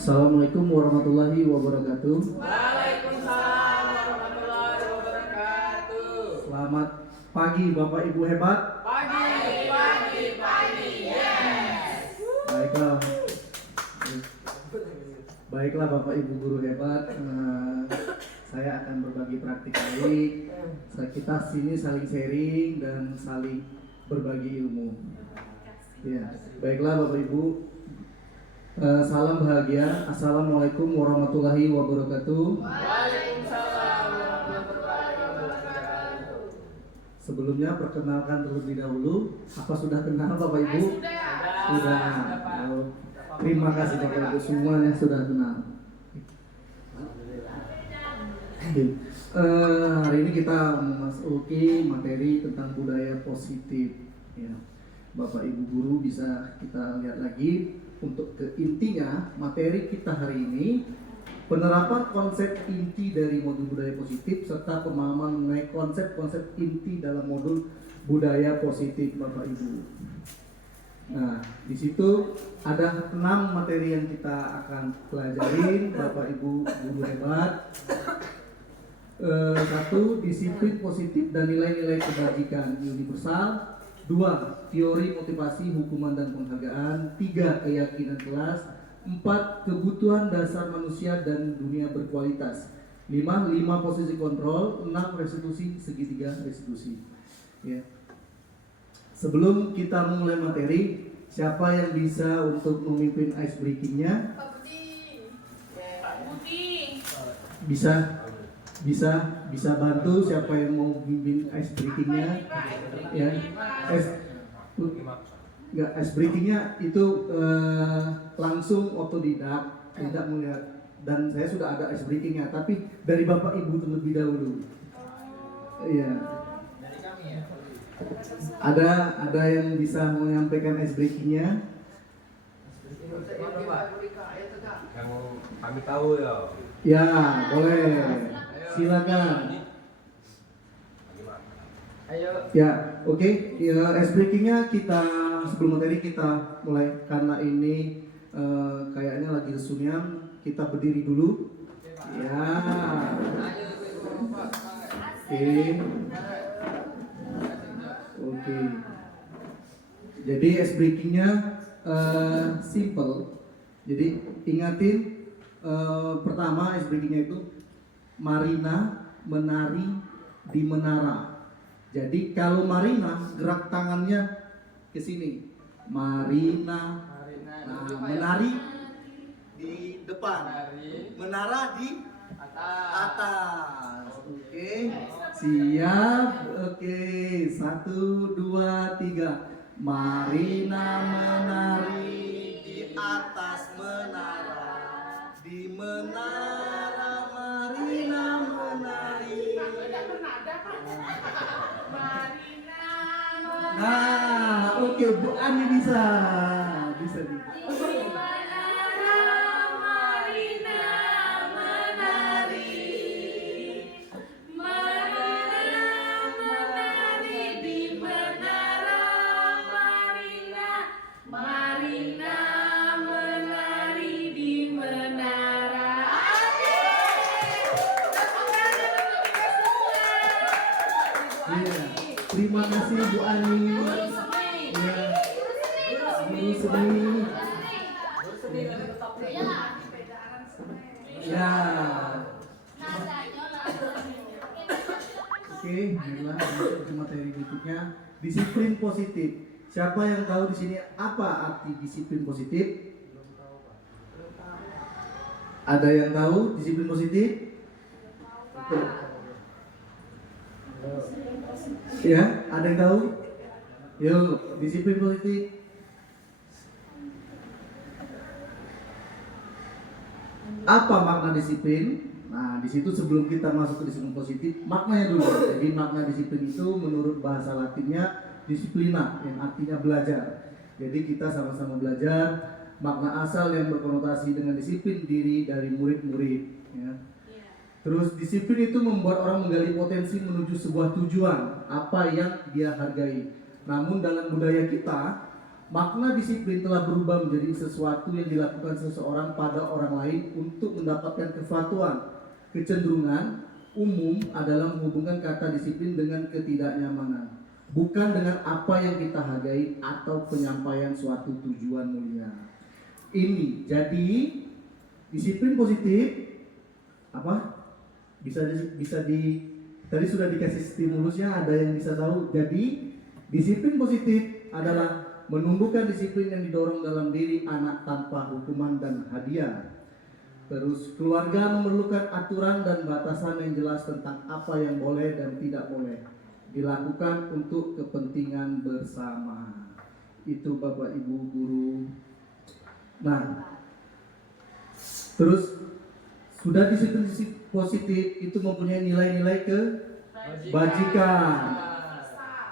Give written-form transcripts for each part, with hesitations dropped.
Assalamualaikum warahmatullahi wabarakatuh. Waalaikumsalam warahmatullahi wabarakatuh. Selamat pagi Bapak Ibu hebat. Pagi, yes. Baiklah. Baiklah Bapak Ibu guru hebat. Saya akan berbagi praktik baik. Kita sini saling sharing dan saling berbagi ilmu. Ya, baiklah Bapak Ibu. Salam bahagia. Assalamualaikum warahmatullahi wabarakatuh. Waalaikumsalam warahmatullahi wabarakatuh. Sebelumnya perkenalkan terlebih dahulu. Apa sudah kenal Bapak Ibu? Sudah. Oh, terima kasih Bapak Ibu semuanya sudah kenal. Hari ini kita memasuki materi tentang budaya positif. Ya. Bapak Ibu guru bisa kita lihat lagi. Untuk ke intinya, materi kita hari ini penerapan konsep inti dari modul budaya positif serta pemahaman mengenai konsep-konsep inti dalam modul budaya positif Bapak Ibu. Nah, di situ ada 6 materi yang kita akan pelajarin Bapak Ibu guru hebat. 1. Disiplin positif dan nilai-nilai kebajikan universal. 2. Teori motivasi, hukuman dan penghargaan. 3. Keyakinan kelas. 4. Kebutuhan dasar manusia dan dunia berkualitas. 5. Posisi kontrol. 6. Restitusi, segitiga restitusi. Ya. Sebelum kita mulai materi, siapa yang bisa untuk memimpin ice breakingnya? Bisa bantu siapa yang mau bimbing ice breakingnya? Ya, ice breakingnya itu langsung otodidak, tidak melihat, dan saya sudah ada ice breakingnya, tapi dari Bapak Ibu terlebih dahulu. Iya. Ada yang bisa menyampaikan ice breakingnya? Yang kami tahu ya. Ya, boleh. Silakan. Ayo. Ya, oke. Ya, ice breakingnya kita sebelum materi kita mulai karena ini kayaknya lagi resumian, kita berdiri dulu. Ya. Oke. Jadi ice breakingnya simple. Jadi ingatin pertama ice breakingnya itu Marina menari di menara. Jadi kalau Marina gerak tangannya ke sini. Marina. Nah, menari di depan. Menara di atas. Oke. Siap. Oke. 1, 2, 3. Marina menari di atas menara. Di menara Marina menari. Nah, oke, Bu Ani bisa nih. Terima kasih Bu Ani. Guru seni. Ya. Oke, baiklah masuk ke materi berikutnya. Disiplin positif. Siapa yang tahu di sini apa arti disiplin positif? Ada yang tahu disiplin positif? Ya, ada yang tahu? Yuk, disiplin positif. Apa makna disiplin? Nah, di situ sebelum kita masuk ke disiplin positif, maknanya dulu. Jadi makna disiplin itu menurut bahasa Latinnya disiplina, yang artinya belajar. Jadi kita sama-sama belajar makna asal yang berkonotasi dengan disiplin diri dari murid-murid. Ya. Terus disiplin itu membuat orang menggali potensi menuju sebuah tujuan apa yang dia hargai. Namun dalam budaya kita Makna disiplin telah berubah menjadi sesuatu yang dilakukan seseorang pada orang lain untuk mendapatkan kepatuhan. Kecenderungan umum adalah menghubungkan kata disiplin dengan ketidaknyamanan, bukan dengan apa yang kita hargai atau penyampaian suatu tujuan mulia. Ini jadi disiplin positif apa? Bisa di tadi sudah dikasih stimulusnya, ada yang bisa tahu. Jadi disiplin positif adalah menumbuhkan disiplin yang didorong dalam diri anak tanpa hukuman dan hadiah. Terus keluarga memerlukan aturan dan batasan yang jelas tentang apa yang boleh dan tidak boleh dilakukan untuk kepentingan bersama. Itu Bapak Ibu guru. Nah, terus sudah disiplin positif itu mempunyai nilai-nilai kebajikan,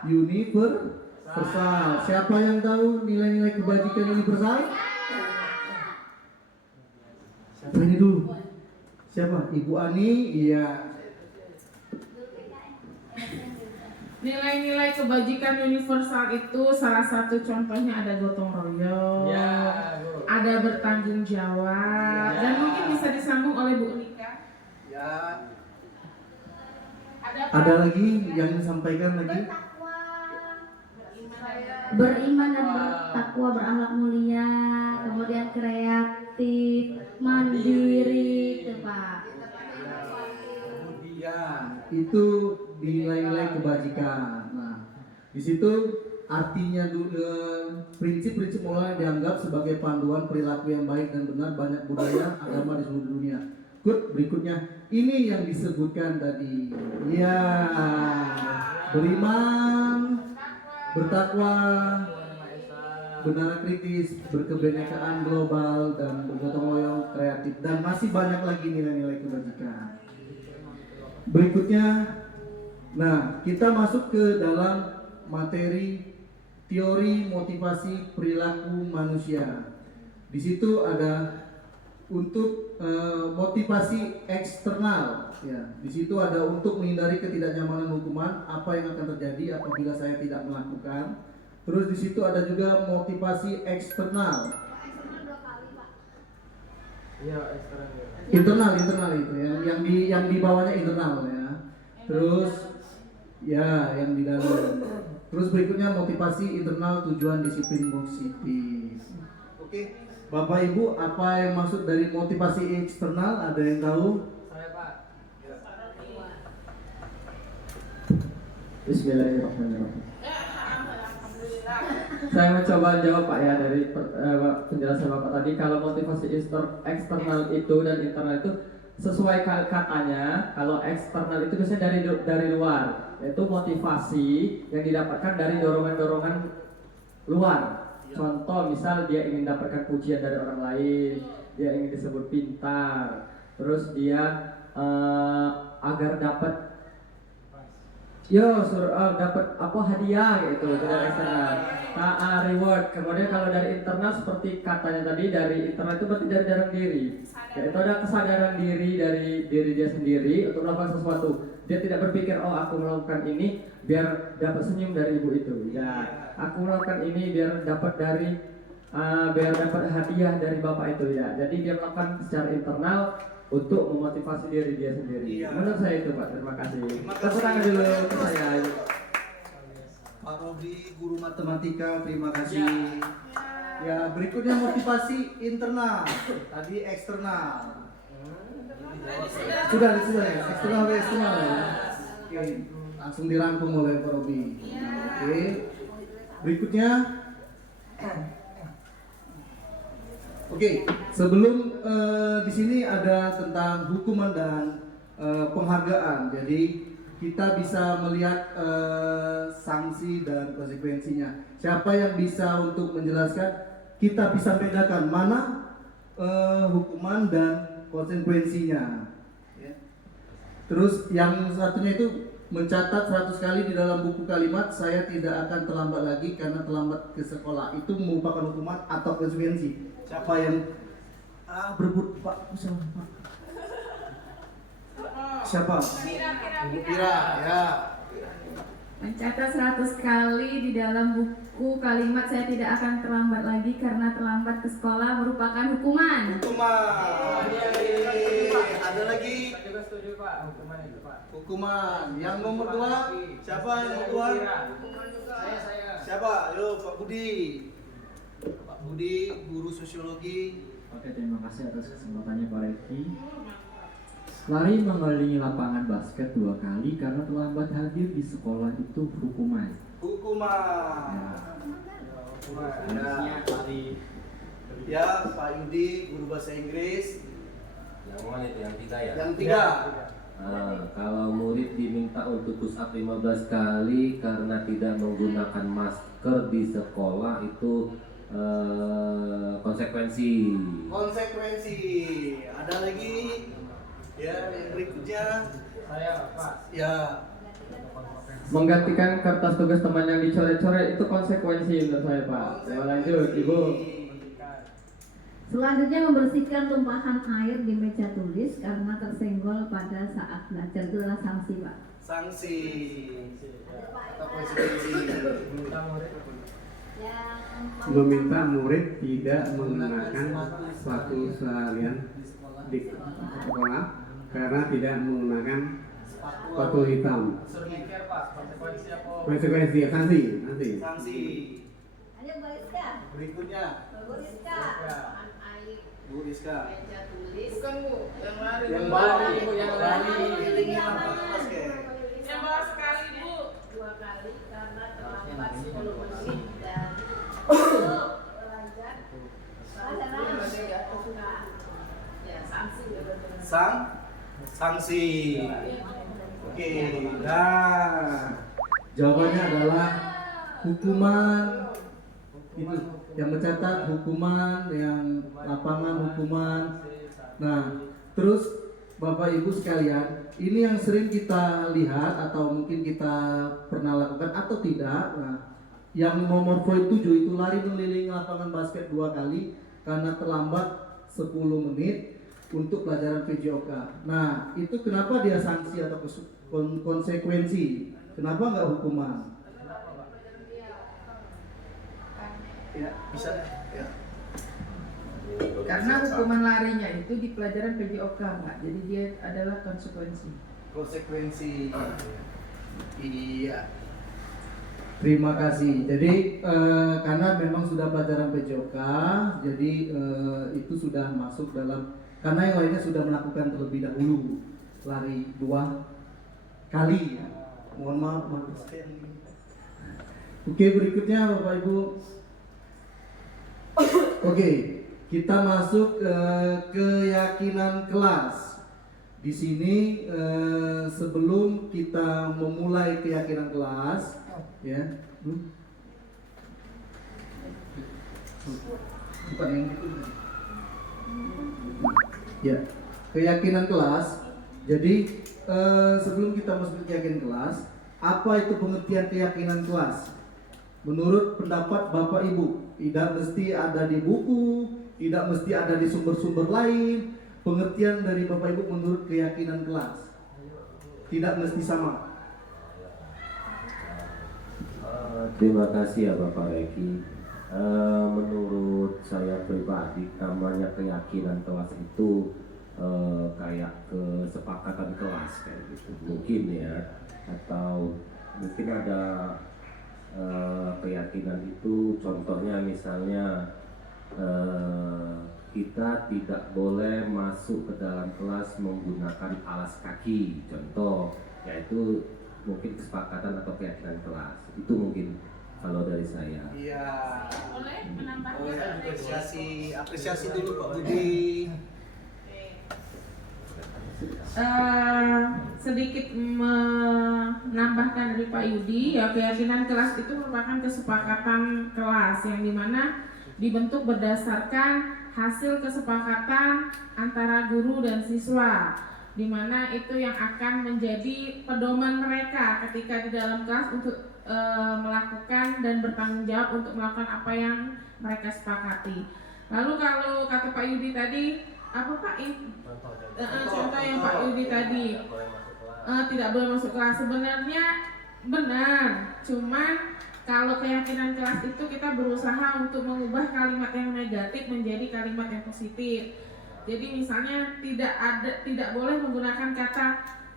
universal. Siapa yang tahu nilai-nilai kebajikan universal? Siapa ini dulu? Siapa? Ibu Ani? Iya. Nilai-nilai kebajikan universal itu salah satu contohnya ada gotong royong, Ya, Bu. ada bertanggung jawab, Ya. dan mungkin bisa disambung oleh Bu Nika. Ya. Ada lagi yang disampaikan lagi? Beriman dan bertakwa, berakhlak mulia, kemudian kreatif, mandiri, itu Pak. Itu nilai-nilai kebajikan. Nah, di situ artinya prinsip-prinsip moral yang dianggap sebagai panduan perilaku yang baik dan benar banyak budaya agama di seluruh dunia. Good, berikutnya ini yang disebutkan tadi. Ya, beriman, bertakwa, benar kritis, berkebinekaan global, dan bergotong royong, kreatif, dan masih banyak lagi nilai-nilai kebajikan. Berikutnya, nah kita masuk ke dalam materi teori motivasi perilaku manusia. Di situ ada untuk motivasi eksternal, ya. Di situ ada untuk menghindari ketidaknyamanan hukuman, apa yang akan terjadi apabila saya tidak melakukan. Terus di situ ada juga motivasi eksternal. Iya, ekstra. Internal itu ya, yang di bawahnya internal ya. Terus ya yang di dalam. Terus berikutnya motivasi internal, tujuan disiplin positif. Oke, Bapak Ibu, apa yang maksud dari motivasi eksternal? Ada yang tahu? Saya, Pak. Bismillahirrahmanirrahim. Saya mencoba jawab Pak ya dari penjelasan Bapak tadi. Kalau motivasi eksternal itu dan internal itu sesuai katanya. Kalau eksternal itu biasanya dari luar, yaitu motivasi yang didapatkan dari dorongan-dorongan luar. Contoh misal dia ingin dapatkan pujian dari orang lain, dia ingin disebut pintar, terus dia agar dapat dapat apa hadiah gitu dari eksternal. Reward. Kemudian kalau dari internal seperti katanya tadi, dari internal itu berarti dari dalam diri. Yaitu ada kesadaran diri dari diri dia sendiri untuk melakukan sesuatu. Dia tidak berpikir, oh aku melakukan ini biar dapat senyum dari ibu itu. Ya, aku melakukan ini biar dapat hadiah dari bapak itu ya. Jadi dia melakukan secara internal untuk memotivasi diri dia sendiri. Iya. Menurut saya itu Pak. Terima kasih. Terima kasih. Tepuk tangan dulu ke saya. Pak Robi, guru matematika, terima kasih. Ya, berikutnya motivasi internal. Tadi eksternal. Sudah ya, eksternal ya. Oke, langsung dirangkum oleh Pak Robi. Oke. Berikutnya. Oke, sebelum di sini ada tentang hukuman dan penghargaan. Jadi kita bisa melihat sanksi dan konsekuensinya. Siapa yang bisa untuk menjelaskan? Kita bisa bedakan mana hukuman dan konsekuensinya. Ya. Terus yang satunya itu mencatat 100 kali di dalam buku kalimat, saya tidak akan terlambat lagi karena terlambat ke sekolah. Itu merupakan hukuman atau konsekuensi. Siapa yang berebut Pak? Pak. Siapa? Ibu Pira, ya. Mencatat 100 kali di dalam buku kalimat saya tidak akan terlambat lagi karena terlambat ke sekolah merupakan hukuman. Hukuman. Ada lagi Saya juga setuju Pak, hukuman itu Pak. hukuman. Yang nomor 2, siapa yang nomor 2? Saya. Siapa? Yo, Pak Budi. Pak Budi, guru sosiologi. Oke, terima kasih atas kesempatannya Pak Reki. Lari mengelilingi lapangan basket 2 kali karena terlambat hadir di sekolah itu hukuman. Hukuman. Harusnya lari. Ya, Pak Yudi, guru bahasa Inggris. Yang mana itu? Yang 3 ya? Yang 3. Kalau murid diminta untuk push up 15 kali karena tidak menggunakan masker di sekolah itu konsekuensi. Konsekuensi. Ada lagi? Ya, yang berikutnya. Saya Pak. Ya, Menggantikan kertas tugas teman yang dicoret-coret itu konsekuensi menurut saya Pak. Ya, lanjut Ibu. Selanjutnya membersihkan tumpahan air di meja tulis karena tersenggol pada saat belajar, itu adalah sanksi Pak. sanksi atau konsekuensi. Minta murid. Meminta murid tidak menggunakan sepatu seharian di sekolah karena tidak menggunakan sepatu hitam. Suruh mikir Pak, konsekuensi apa? Konsekuensi sanksi nanti. Sanksi. Ayo Bariska. Berikutnya, Bariska. Bu Rizka. Bukan Bu, yang lari. Yang Bu. lari, yang lari. Kelilingi lapangan basket. Yang bawa sekali Bu. 2 kali karena terlambat 10 menit dan belajar. Ya, sanksi ya betul. Sanksi. Oke, nah jawabannya adalah hukuman. Itu yang mencatat hukuman, yang lapangan hukuman. Nah, terus Bapak Ibu sekalian, ini yang sering kita lihat atau mungkin kita pernah lakukan atau tidak. Nah, yang nomor poin 7 itu lari mengelilingi lapangan basket 2 kali karena terlambat 10 menit untuk pelajaran PJOK. Nah, itu kenapa dia sanksi atau konsekuensi? Kenapa nggak hukuman? Ya, bisa ya. Karena hukuman larinya itu di pelajaran PJOK Pak. Jadi dia adalah konsekuensi. Konsekuensi. Iya. Terima kasih. Jadi karena memang sudah pelajaran PJOK, jadi itu sudah masuk dalam, karena yang lainnya sudah melakukan terlebih dahulu lari 2 kali. Ya. Mohon maaf, Oke, berikutnya Bapak Ibu. Oke, kita masuk ke keyakinan kelas. Di sini sebelum kita memulai keyakinan kelas, ya, bukan yang itu. Ya, keyakinan kelas. Jadi sebelum kita masuk ke keyakinan kelas, apa itu pengertian keyakinan kelas? Menurut pendapat Bapak Ibu, tidak mesti ada di buku, tidak mesti ada di sumber-sumber lain. Pengertian dari Bapak Ibu menurut keyakinan kelas tidak mesti sama. Terima kasih ya Bapak Reki. Menurut saya pribadi, namanya keyakinan kelas itu kayak kesepakatan kelas kayak gitu, mungkin ya, atau mungkin ada keyakinan itu, contohnya misalnya kita tidak boleh masuk ke dalam kelas menggunakan alas kaki, contoh, yaitu mungkin kesepakatan atau keyakinan kelas. Itu mungkin kalau dari saya. Iya. Boleh menambahkan? Apresiasi dulu Pak Budi. Sedikit menambahkan dari Pak Yudi, ya, keyakinan kelas itu merupakan kesepakatan kelas yang dimana dibentuk berdasarkan hasil kesepakatan antara guru dan siswa, dimana itu yang akan menjadi pedoman mereka ketika di dalam kelas untuk melakukan dan bertanggung jawab untuk melakukan apa yang mereka sepakati. Lalu kalau kata Pak Yudi tadi, apa Pak? Contoh yang Pak Yudi tadi, tidak boleh masuk kelas. Sebenarnya Benar, cuman kalau keyakinan kelas itu kita berusaha untuk mengubah kalimat yang negatif menjadi kalimat yang positif. Jadi misalnya tidak boleh menggunakan kata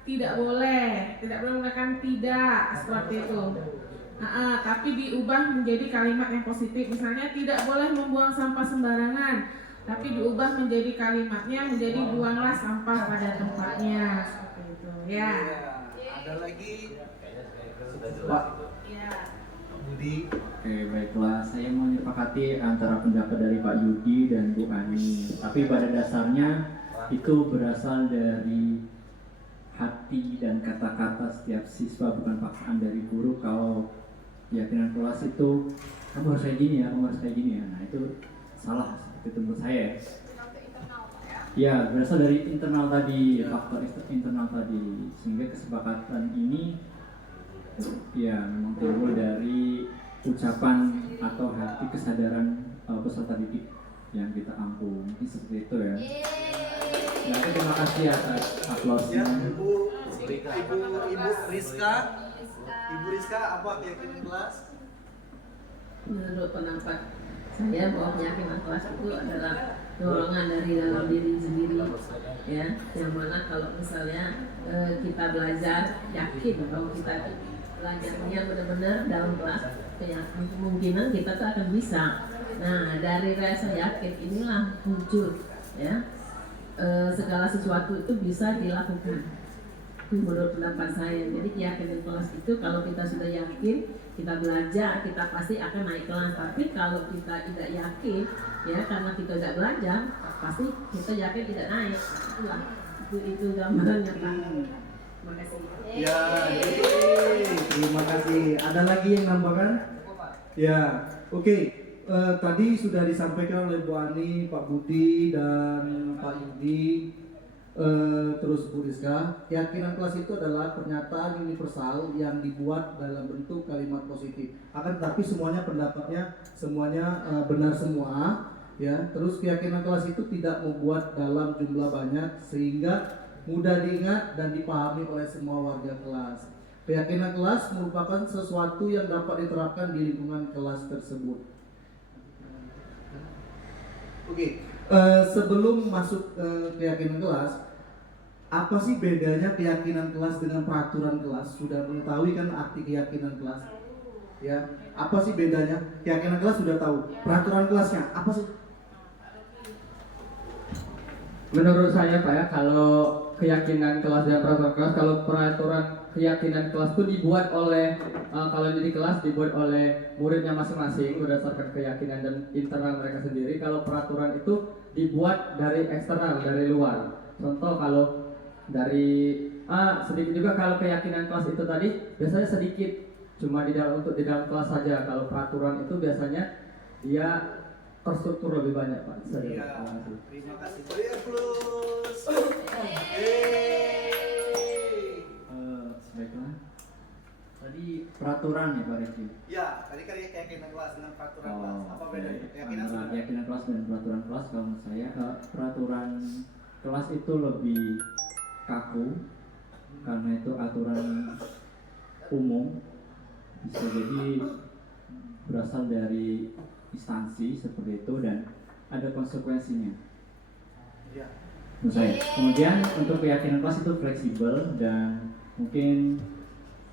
tidak boleh menggunakan tidak seperti itu. Tapi diubah menjadi kalimat yang positif. Misalnya tidak boleh membuang sampah sembarangan, tapi diubah menjadi kalimatnya menjadi buanglah sampah pada tempatnya seperti itu. Ya. Ada lagi Pak. Ya. Budi. Oke, baiklah. Saya mau menyepakati antara pendapat dari Pak Yudi dan Bu Ani. Tapi pada dasarnya itu berasal dari hati dan kata-kata setiap siswa, bukan paksaan dari guru. Kalau keyakinan kelas itu kamu harus kayak gini ya, kamu harus kayak gini ya. Nah itu salah seperti itu menurut saya. Ya, berasal dari internal tadi, faktor internal tadi. Sehingga kesepakatan ini ya memang timbul dari ucapan atau hati kesadaran peserta didik yang kita ampu. Mungkin seperti itu ya. Ya, terima kasih atas aplausnya. Ibu Rizka. Ibu Rizka, apa keyakinan kelas? Menurut pendapat saya bahwa keyakinan kelas itu adalah dorongan dari dalam diri sendiri, ya, yang mana kalau misalnya kita belajar yakin bahwa kita belajarnya benar-benar dalam kelas, kemungkinan kita tuh akan bisa. Nah, dari rasa yakin inilah muncul, ya, segala sesuatu itu bisa dilakukan. Menurut pendapat saya, jadi keyakinan kelas itu kalau kita sudah yakin, kita belajar, kita pasti akan naik kelas. Tapi kalau kita tidak yakin, ya karena kita tidak belajar, pasti kita yakin tidak naik. Itulah, itu gambarannya Pak. Terima kasih. Ya, terima kasih. Ada lagi yang nambahkan? Ya, oke. Tadi sudah disampaikan oleh Bu Ani, Pak Budi, dan Pak Yudi. Terus Bu Rizka, keyakinan kelas itu adalah pernyataan universal yang dibuat dalam bentuk kalimat positif. Akan tetapi semuanya pendapatnya semuanya benar semua, ya. Terus keyakinan kelas itu tidak membuat dalam jumlah banyak sehingga mudah diingat dan dipahami oleh semua warga kelas. Keyakinan kelas merupakan sesuatu yang dapat diterapkan di lingkungan kelas tersebut. Oke. Sebelum masuk ke keyakinan kelas, apa sih bedanya keyakinan kelas dengan peraturan kelas? Sudah mengetahui kan arti keyakinan kelas? Ya, apa sih bedanya? Keyakinan kelas sudah tahu. Peraturan kelasnya apa sih? Menurut saya Pak ya, kalau keyakinan kelas dan peraturan kelas, kalau peraturan keyakinan kelas itu dibuat oleh kalau di kelas dibuat oleh muridnya masing-masing berdasarkan keyakinan dan internal mereka sendiri. Kalau peraturan itu dibuat dari eksternal, dari luar. Contoh kalau dari sedikit juga kalau keyakinan kelas itu tadi biasanya sedikit, cuma di dalam kelas saja. Kalau peraturan itu biasanya dia terstruktur lebih banyak Pak. Iya. Terima kasih. Baiklah. Tadi peraturan ya Pak Reki. Ya, tadi keyakinan kelas dengan peraturan kelas. Apa bedanya? Antara keyakinan kelas dan peraturan kelas, kalau menurut saya peraturan kelas itu lebih kaku karena itu aturan umum, bisa jadi berasal dari instansi seperti itu dan ada konsekuensinya. Ya. Menurut saya. Kemudian untuk keyakinan kelas itu fleksibel dan mungkin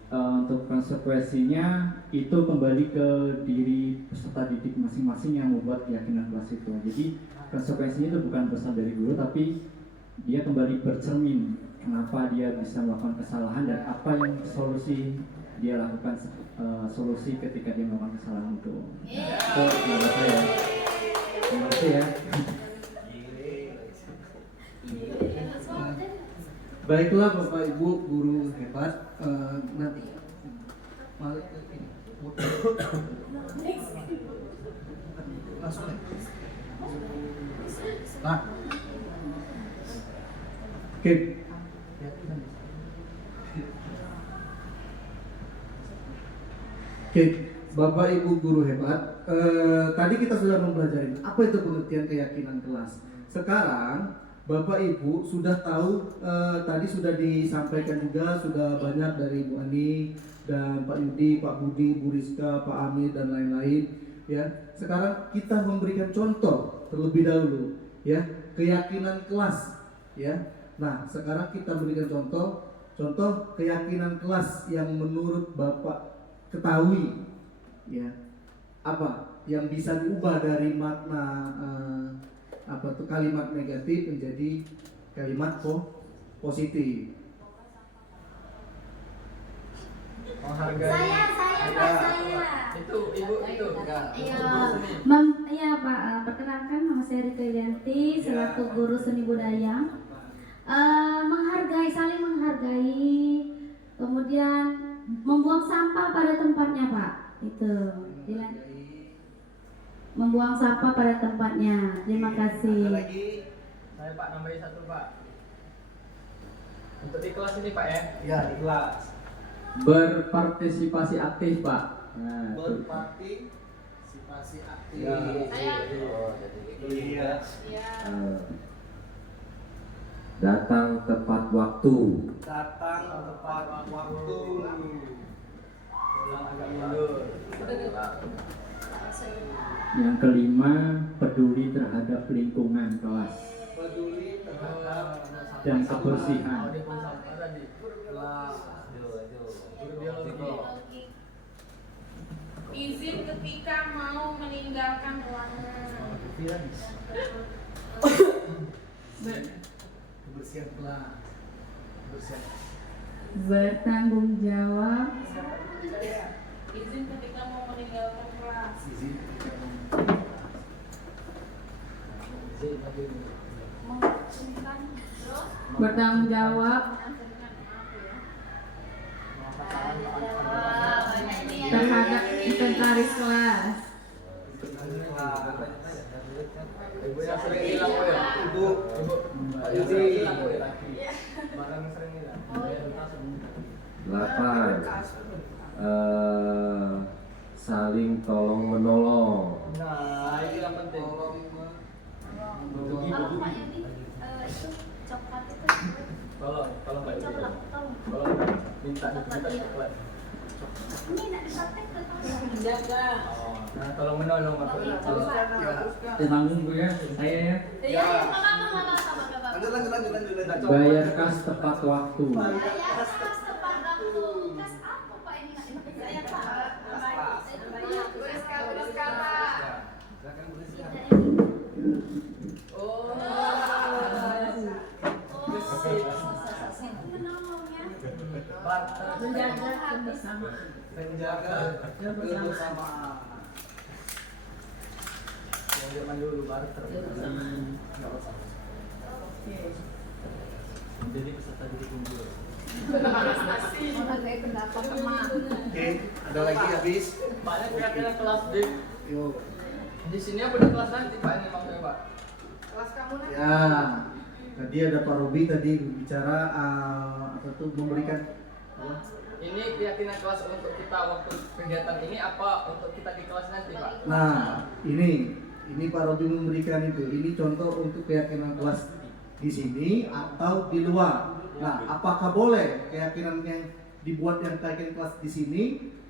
untuk konsekuensinya itu kembali ke diri peserta didik masing-masing yang membuat keyakinan kelas itu. Jadi konsekuensinya itu bukan berasal dari guru, tapi dia kembali bercermin kenapa dia bisa melakukan kesalahan dan apa yang solusi dia lakukan, solusi ketika dia melakukan kesalahan itu. Itu menurut saya. Terima kasih ya. Baiklah Bapak Ibu guru hebat, nanti balik ke ini. Langsung ya. Nah. Oke. Oke, Bapak Ibu guru hebat, tadi kita sudah mempelajari apa itu pengertian keyakinan kelas. Sekarang Bapak Ibu sudah tahu, tadi sudah disampaikan juga, sudah banyak dari Bu Ani dan Pak Yudi, Pak Budi, Bu Rizka, Pak Amir dan lain-lain. Ya, sekarang kita memberikan contoh terlebih dahulu, ya, keyakinan kelas, ya. Nah, sekarang kita berikan contoh keyakinan kelas yang menurut Bapak ketahui, ya, apa yang bisa diubah dari makna kalimat negatif menjadi kalimat positif. Menghargai. Saya. Itu ibu itu. Iya Pak, perkenalkan nama saya Rika Yanti selaku guru seni budaya. Saling menghargai, kemudian membuang sampah pada tempatnya Pak. Itu. Membuang sampah pada tempatnya. Terima kasih. Saya Pak nambahin satu Pak. Untuk di kelas ini Pak ya. Ya, di kelas. Berpartisipasi aktif, Pak. Nah, Berpartisipasi aktif. Iya. Datang tepat waktu. Datang tepat waktu. Pulang agak mundur. Yang kelima, peduli terhadap lingkungan kelas Peduli terhadap dan kebersihan. Oh, di sampah tadi. Kelas. Guru biologi. Izin ketika mau meninggalkan ruangan. Kebersihan kelas. Kebersihan. Bertanggung jawab. Izin ketika mau meninggalkan kelas. Bertanggung jawab terhadap inventaris kelas. Ibu yang sering hilang Bu ya. Ibu Pak Yudi hilang Bu ya. Barang sering hilang. 8. Saling tolong menolong. Nah, itu yang penting. Kalau Pak Yudi itu coklat itu Tolong Pak Yudi. tolong. Tolong minta coklat. Ini nak dipraktekkan. Menjaga. Nah, tolong menolong maksudnya. tanggung Bu ya, saya ya. Iya, sama. Bayar kas tepat waktu. Kas tepat waktu. Kas apa Pak ini? Saya Pak. Menjaga kebersamaan. Menjaga kebersamaan. Yang zaman dulu baru enggak usah. Jadi peserta didik unggul. Menghargai pendapat teman. Oke, ada lagi habis. Banyak kira-kira kelas D. Yuk. Di sini apa di kelas nanti Pak ini maksudnya Pak? Kelas kamu nanti. Ya, tadi ada Pak Robi tadi bicara memberikan Ini keyakinan kelas untuk kita waktu kegiatan ini apa untuk kita di kelas nanti Pak? Nah, ini Pak Robi memberikan itu. Ini contoh untuk keyakinan kelas di sini atau di luar. Nah, apakah boleh keyakinan yang dibuat yang keyakinan kelas di sini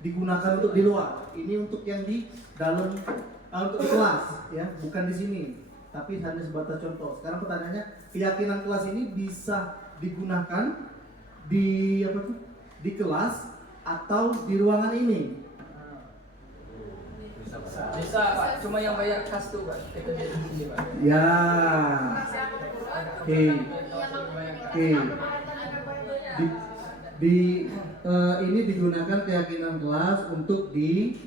digunakan untuk di luar? Ini untuk yang di dalam untuk di kelas ya, bukan di sini. Tapi hanya sebatas contoh. Sekarang pertanyaannya, keyakinan kelas ini bisa digunakan di di kelas atau di ruangan ini? Bisa Pak, cuma yang bayar kas tuh Pak. Kita di sini Pak. Ya. Oke. Ini digunakan keyakinan kelas untuk di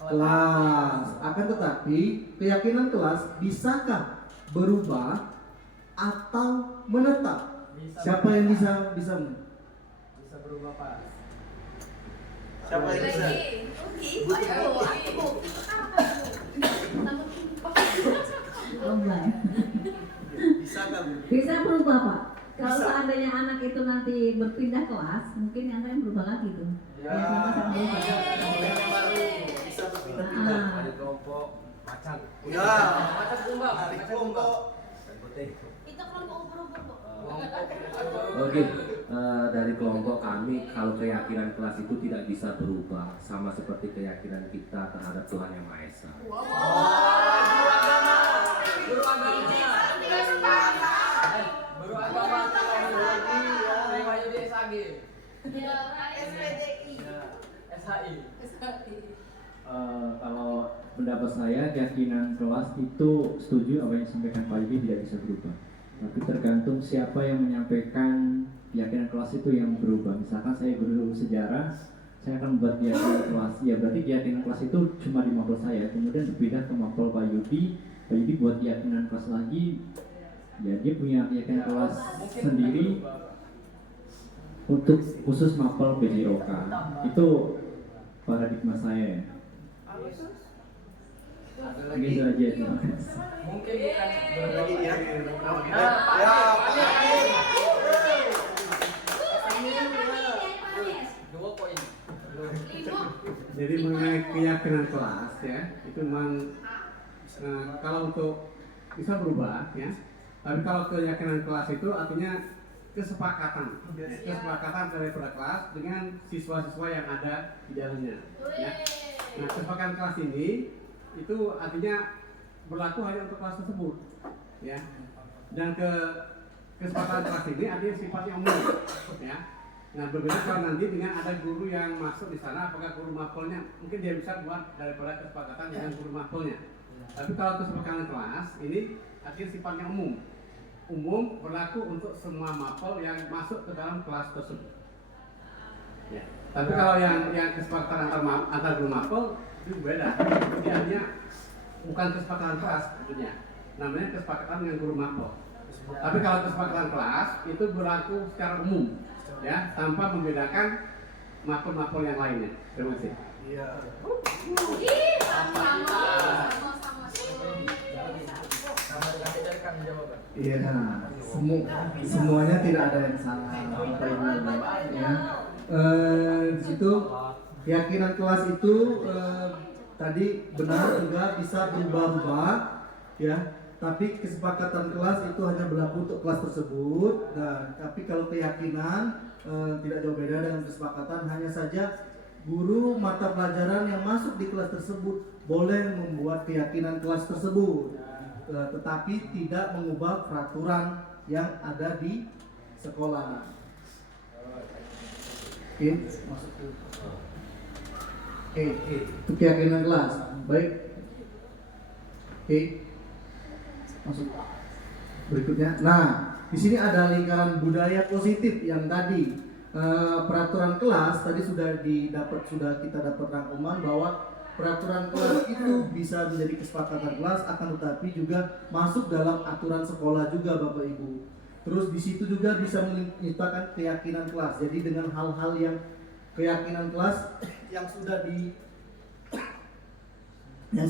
kelas. Akan tetapi keyakinan kelas bisakah berubah atau menetap? Siapa yang bisa? Bisa berubah Pak. Siapa yang bisa? Bisa berubah Pak. Kalau seandainya anak itu nanti berpindah kelas, mungkin yang lain berubah lagi tuh. Ya. Sama-sama berubah. Bisa berpindah. Ada kelompok macan. Ya. Macam kumbang. Kelompok. Itu Kita kelompok ubur-ubur, Bu. Oke, dari kelompok kami, kalau keyakinan kelas itu tidak bisa berubah, sama seperti keyakinan kita terhadap Tuhan Yang Maha Esa. Guru agama Pak Yudi SAG. SHI. Kalau pendapat saya, keyakinan kelas itu setuju apa yang disampaikan Pak Yudi tidak bisa berubah. Tapi tergantung siapa yang menyampaikan keyakinan kelas itu yang berubah. Misalkan saya guru sejarah, saya akan membuat keyakinan kelas. Ya berarti keyakinan kelas itu cuma di mapel saya. Kemudian berpindah ke mapel Pak Yudi. Pak Yudi buat keyakinan kelas lagi. Ya dia punya keyakinan kelas sendiri untuk khusus mapel BJOK. Itu paradigma saya. Gitu aja. Mungkin bukan Lagi ya. Dua poin. Jadi mengenai keyakinan kelas ya, itu memang kalau untuk bisa berubah ya. Tapi kalau keyakinan kelas itu artinya kesepakatan, ya, kesepakatan daripada kelas dengan siswa-siswa yang ada di dalamnya. Ya. Nah, kesepakatan kelas ini itu artinya berlaku hanya untuk kelas tersebut, ya. Dan kesepakatan kelas ini artinya sifatnya umum, ya. Nah, berbeda kalau nanti dengan ada guru yang masuk di sana, apakah guru mapelnya mungkin dia bisa buat daripada kesepakatan dengan guru mapelnya. Tapi kalau kesepakatan kelas ini artinya sifatnya umum berlaku untuk semua mapel yang masuk ke dalam kelas tersebut. Ya. Tapi kalau yang kesepakatan antar guru mapel itu beda. Jadi artinya bukan kesepakatan kelas tentunya. Namanya kesepakatan dengan guru mapel. Tapi kalau kesepakatan kelas itu berlaku secara umum, ya, tanpa membedakan mapel-mapel yang lainnya. Terima kasih. Iya. Iya, semuanya tidak ada yang salah, Bapak Ibu. Ya, di situ keyakinan kelas itu tadi benar juga bisa berubah-ubah, ya. Tapi kesepakatan kelas itu hanya berlaku untuk kelas tersebut. Nah, tapi kalau keyakinan tidak jauh beda dengan kesepakatan, hanya saja guru mata pelajaran yang masuk di kelas tersebut boleh membuat keyakinan kelas tersebut. Tetapi tidak mengubah peraturan yang ada di sekolah. Oke, masuk ke. Oke, itu keyakinan kelas. Baik. Oke, masuk. Berikutnya. Nah, di sini ada lingkaran budaya positif yang tadi peraturan kelas tadi sudah kita dapat rangkuman bahwa peraturan kelas itu bisa menjadi kesepakatan kelas, akan tetapi juga masuk dalam aturan sekolah juga, Bapak Ibu. Terus di situ juga bisa menciptakan keyakinan kelas. Jadi dengan hal-hal yang keyakinan kelas yang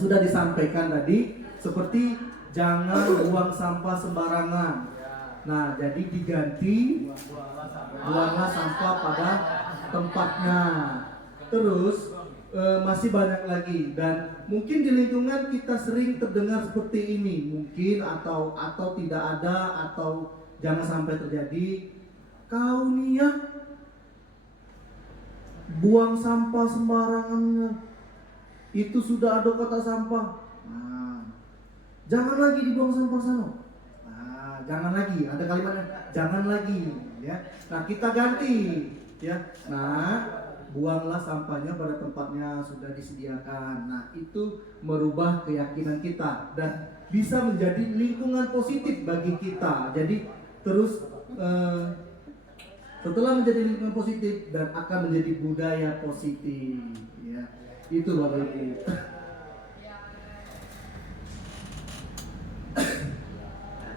sudah disampaikan tadi, seperti jangan buang sampah sembarangan. Nah, jadi diganti buanglah sampah pada tempatnya. Terus masih banyak lagi, dan mungkin di lingkungan kita sering terdengar seperti ini, mungkin atau tidak ada, atau jangan sampai terjadi. Kau nih ya buang sampah sembarangan, itu sudah ada kota sampah. Nah, jangan lagi dibuang sampah sana. Nah, jangan lagi, ada kalimatnya jangan lagi, ya. Nah, kita ganti, ya. Nah, buanglah sampahnya pada tempatnya sudah disediakan. Nah, itu merubah keyakinan kita dan bisa menjadi lingkungan positif bagi kita. Jadi terus setelah menjadi lingkungan positif dan akan menjadi budaya positif, ya. Itu Bapak Ibu.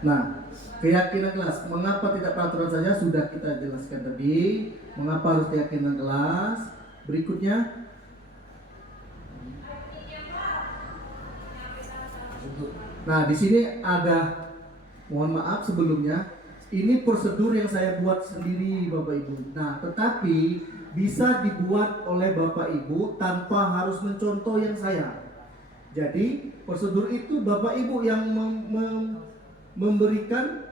Nah, keyakinan kelas, mengapa tidak peraturan saja sudah kita jelaskan tadi. Mengapa harus keyakinan kelas? Berikutnya, nah di sini ada, mohon maaf sebelumnya, ini prosedur yang saya buat sendiri Bapak Ibu. Nah, tetapi bisa dibuat oleh Bapak Ibu tanpa harus mencontoh yang saya. Jadi prosedur itu Bapak Ibu yang memberikan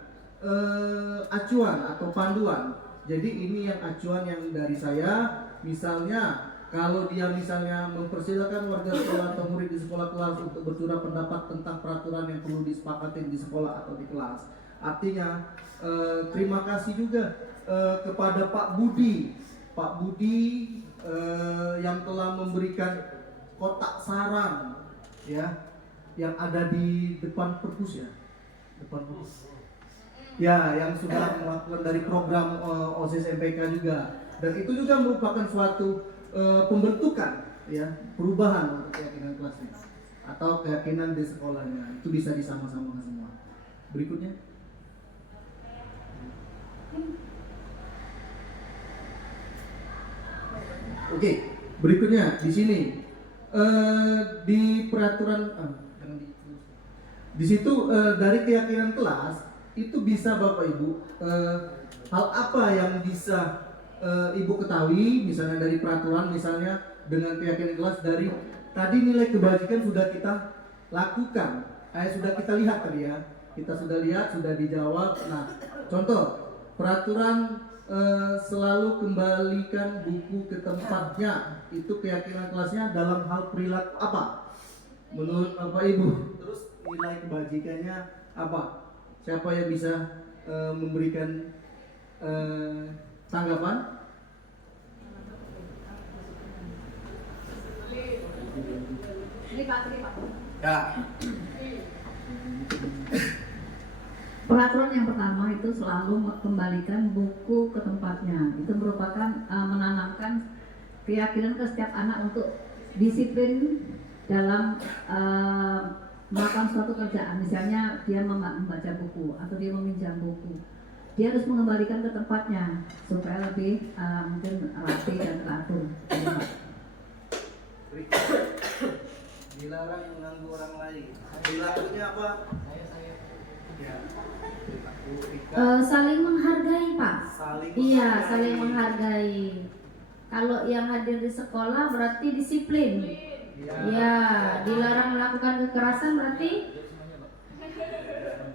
acuan atau panduan. Jadi ini yang acuan yang dari saya. Misalnya kalau dia misalnya mempersilahkan warga sekolah atau murid di sekolah kelas untuk bercurah pendapat tentang peraturan yang perlu disepakati di sekolah atau di kelas. Artinya terima kasih juga kepada Pak Budi yang telah memberikan kotak saran ya yang ada di depan perpus ya. Ya, yang sudah melakukan dari program OSIS MPK juga. Dan itu juga merupakan suatu pembentukan ya, perubahan untuk keyakinan kelasnya atau keyakinan di sekolahnya. Itu bisa disama-samakan semua. Berikutnya. Oke, berikutnya di sini di peraturan di situ dari keyakinan kelas itu bisa Bapak Ibu hal apa yang bisa Ibu ketahui misalnya dari peraturan misalnya dengan keyakinan kelas dari tadi nilai kebajikan sudah kita lakukan, sudah kita lihat tadi ya, kita sudah lihat sudah dijawab. Nah contoh peraturan selalu kembalikan buku ke tempatnya itu keyakinan kelasnya dalam hal perilaku apa menurut Bapak Ibu? Terus nilai kebajikannya apa? Siapa yang bisa memberikan tanggapan? Ya. Peraturan yang pertama itu selalu kembalikan buku ke tempatnya. Itu merupakan menanamkan keyakinan ke setiap anak untuk disiplin dalam melakukan suatu kerjaan. Misalnya dia membaca buku atau dia meminjam buku. Dia harus mengembalikan ke tempatnya supaya lebih mungkin rapi dan teratur. Dilarang mengganggu orang lain. Dilarangnya apa? Ya. Saling menghargai Pak. Iya, saling menghargai. Kalau yang hadir di sekolah berarti disiplin. Ya, dilarang melakukan kekerasan berarti.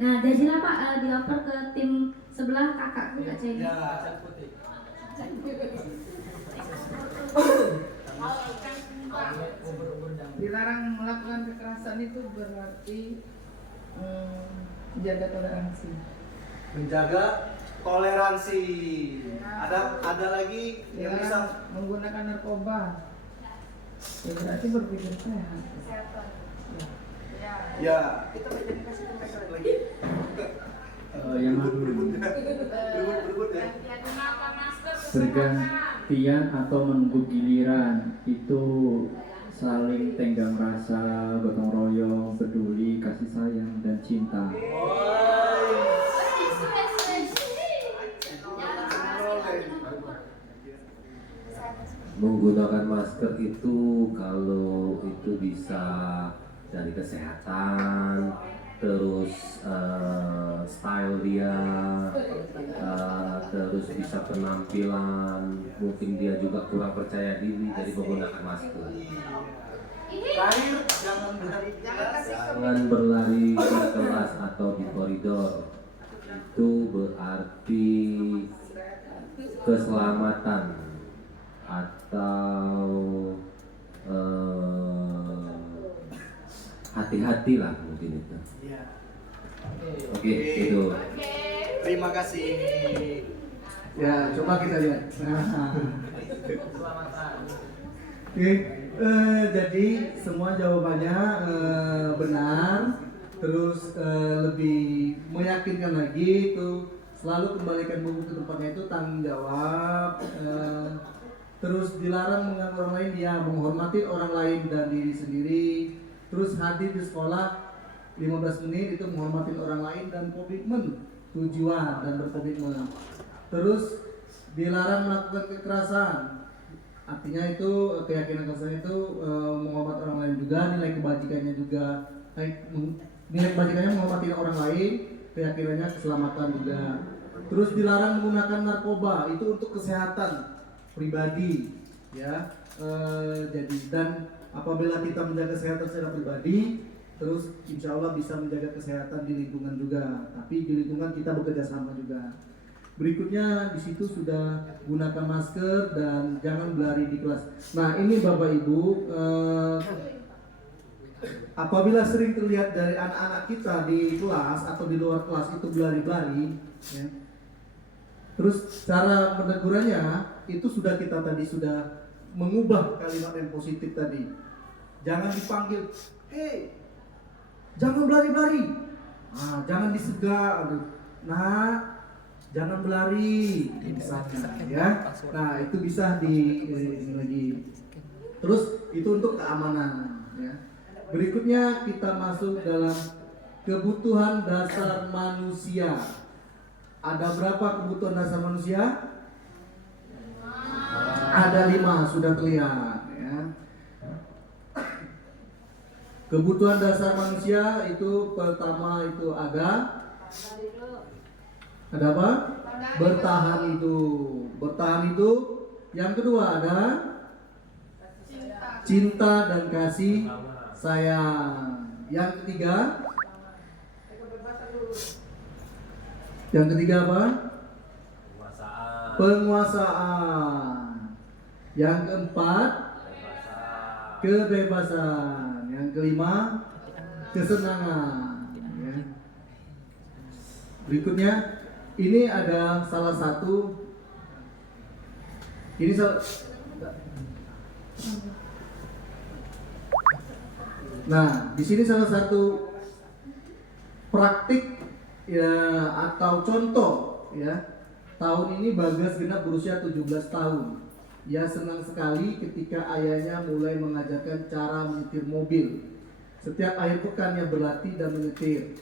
Nah, jadilah Pak dioper ke tim sebelah kakakku Kak Ceni. Dilarang melakukan kekerasan itu berarti menjaga toleransi. Menjaga toleransi. Ada lagi yang bisa menggunakan narkoba. Ya berarti berpikir sehat. Ya, kita kasih lagi. Yang dulu Berbut ya. bergantian atau menunggu giliran itu saling tenggang rasa, gotong royong, peduli, kasih sayang dan cinta. Menggunakan masker itu kalau itu bisa dari kesehatan, terus style dia, terus bisa penampilan, mungkin dia juga kurang percaya diri dari menggunakan masker. Jangan berlari di kelas atau di koridor, itu berarti keselamatan atau hati-hati lah mungkin itu. Oke, itu. Terima kasih. Ya, coba kita lihat. Oke, jadi semua jawabannya benar. Terus lebih meyakinkan lagi itu selalu kembalikan buku ke tempatnya itu tanggung jawab. Terus dilarang mengganggu orang lain, dia menghormati orang lain dan diri sendiri. Terus hadir di sekolah 15 menit itu menghormati orang lain dan komitmen tujuan dan berkomitmen. Terus dilarang melakukan kekerasan. Artinya itu keyakinan kelasnya itu menghormati orang lain juga, nilai kebajikannya juga. Nilai kebajikannya menghormati orang lain, keyakinannya keselamatan juga. Terus dilarang menggunakan narkoba, itu untuk kesehatan pribadi, ya. Jadi dan apabila kita menjaga kesehatan secara pribadi, terus insya Allah bisa menjaga kesehatan di lingkungan juga. Tapi di lingkungan kita bekerja sama juga. Berikutnya di situ sudah gunakan masker dan jangan berlari di kelas. Nah ini Bapak Ibu, apabila sering terlihat dari anak-anak kita di kelas atau di luar kelas itu berlari-lari, ya, terus cara menegurannya itu sudah kita tadi sudah mengubah kalimat yang positif tadi. Jangan dipanggil, hei, jangan berlari-lari. Nah, jangan disegak. Nah, jangan berlari, misalnya, ya. Nah, itu bisa ini lagi. Terus itu untuk keamanan, ya. Berikutnya kita masuk dalam kebutuhan dasar manusia. Ada berapa kebutuhan dasar manusia? Ada 5, sudah terlihat, ya. Kebutuhan dasar manusia itu pertama itu ada apa? Bertahan hidup. Yang kedua ada cinta dan kasih sayang. Yang ketiga apa? Penguasaan. Yang keempat kebebasan. Yang kelima kesenangan, ya. Berikutnya ini ada salah satu, nah di sini salah satu praktik ya atau contoh, ya. Tahun ini Bagas genap berusia 17 tahun. Ia senang sekali ketika ayahnya mulai mengajarkan cara menyetir mobil. Setiap akhir pekan ia berlatih dan menyetir.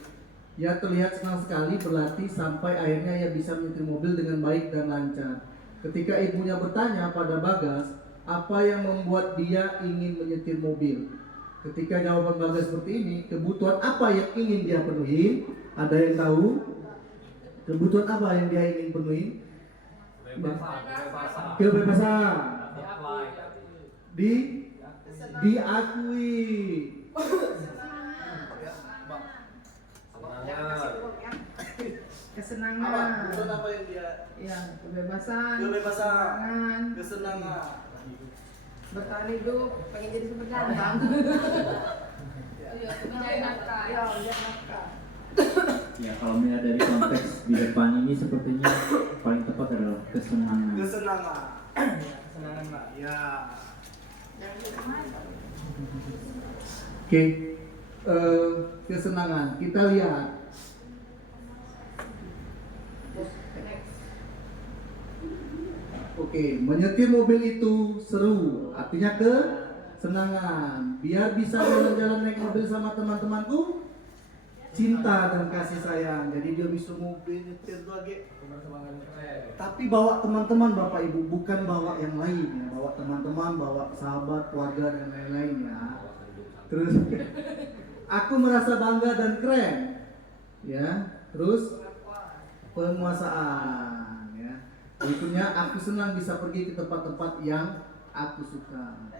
Ia terlihat senang sekali berlatih sampai akhirnya ia bisa menyetir mobil dengan baik dan lancar. Ketika ibunya bertanya pada Bagas, apa yang membuat dia ingin menyetir mobil? Ketika jawaban Bagas seperti ini, kebutuhan apa yang ingin dia penuhi? Ada yang tahu? Kebutuhan apa yang dia ingin penuhi? Kebebasan. Diakui. Kesenangan. Apa yang dia? Ya, kebebasan. Kesenangan. Bertahan hidup, pengen jadi super ganteng. Ya, kalau melihat dari konteks di depan ini sepertinya paling tepat adalah kesenangan. Kesenangan, Pak. Ya. Oke. Kesenangan. Kita lihat. Oke, menyetir mobil itu seru, artinya kesenangan. Biar bisa jalan-jalan naik mobil sama teman-temanku, cinta dan kasih sayang. Jadi dia bisa mobil nyetir tuh lagi. Tapi bawa teman-teman Bapak Ibu, bukan bawa yang lain ya. Bawa teman-teman, bawa sahabat, keluarga dan lain-lain ya. Terus aku merasa bangga dan keren. Ya, terus penguasaan ya. Berikutnya aku senang bisa pergi ke tempat-tempat yang aku suka.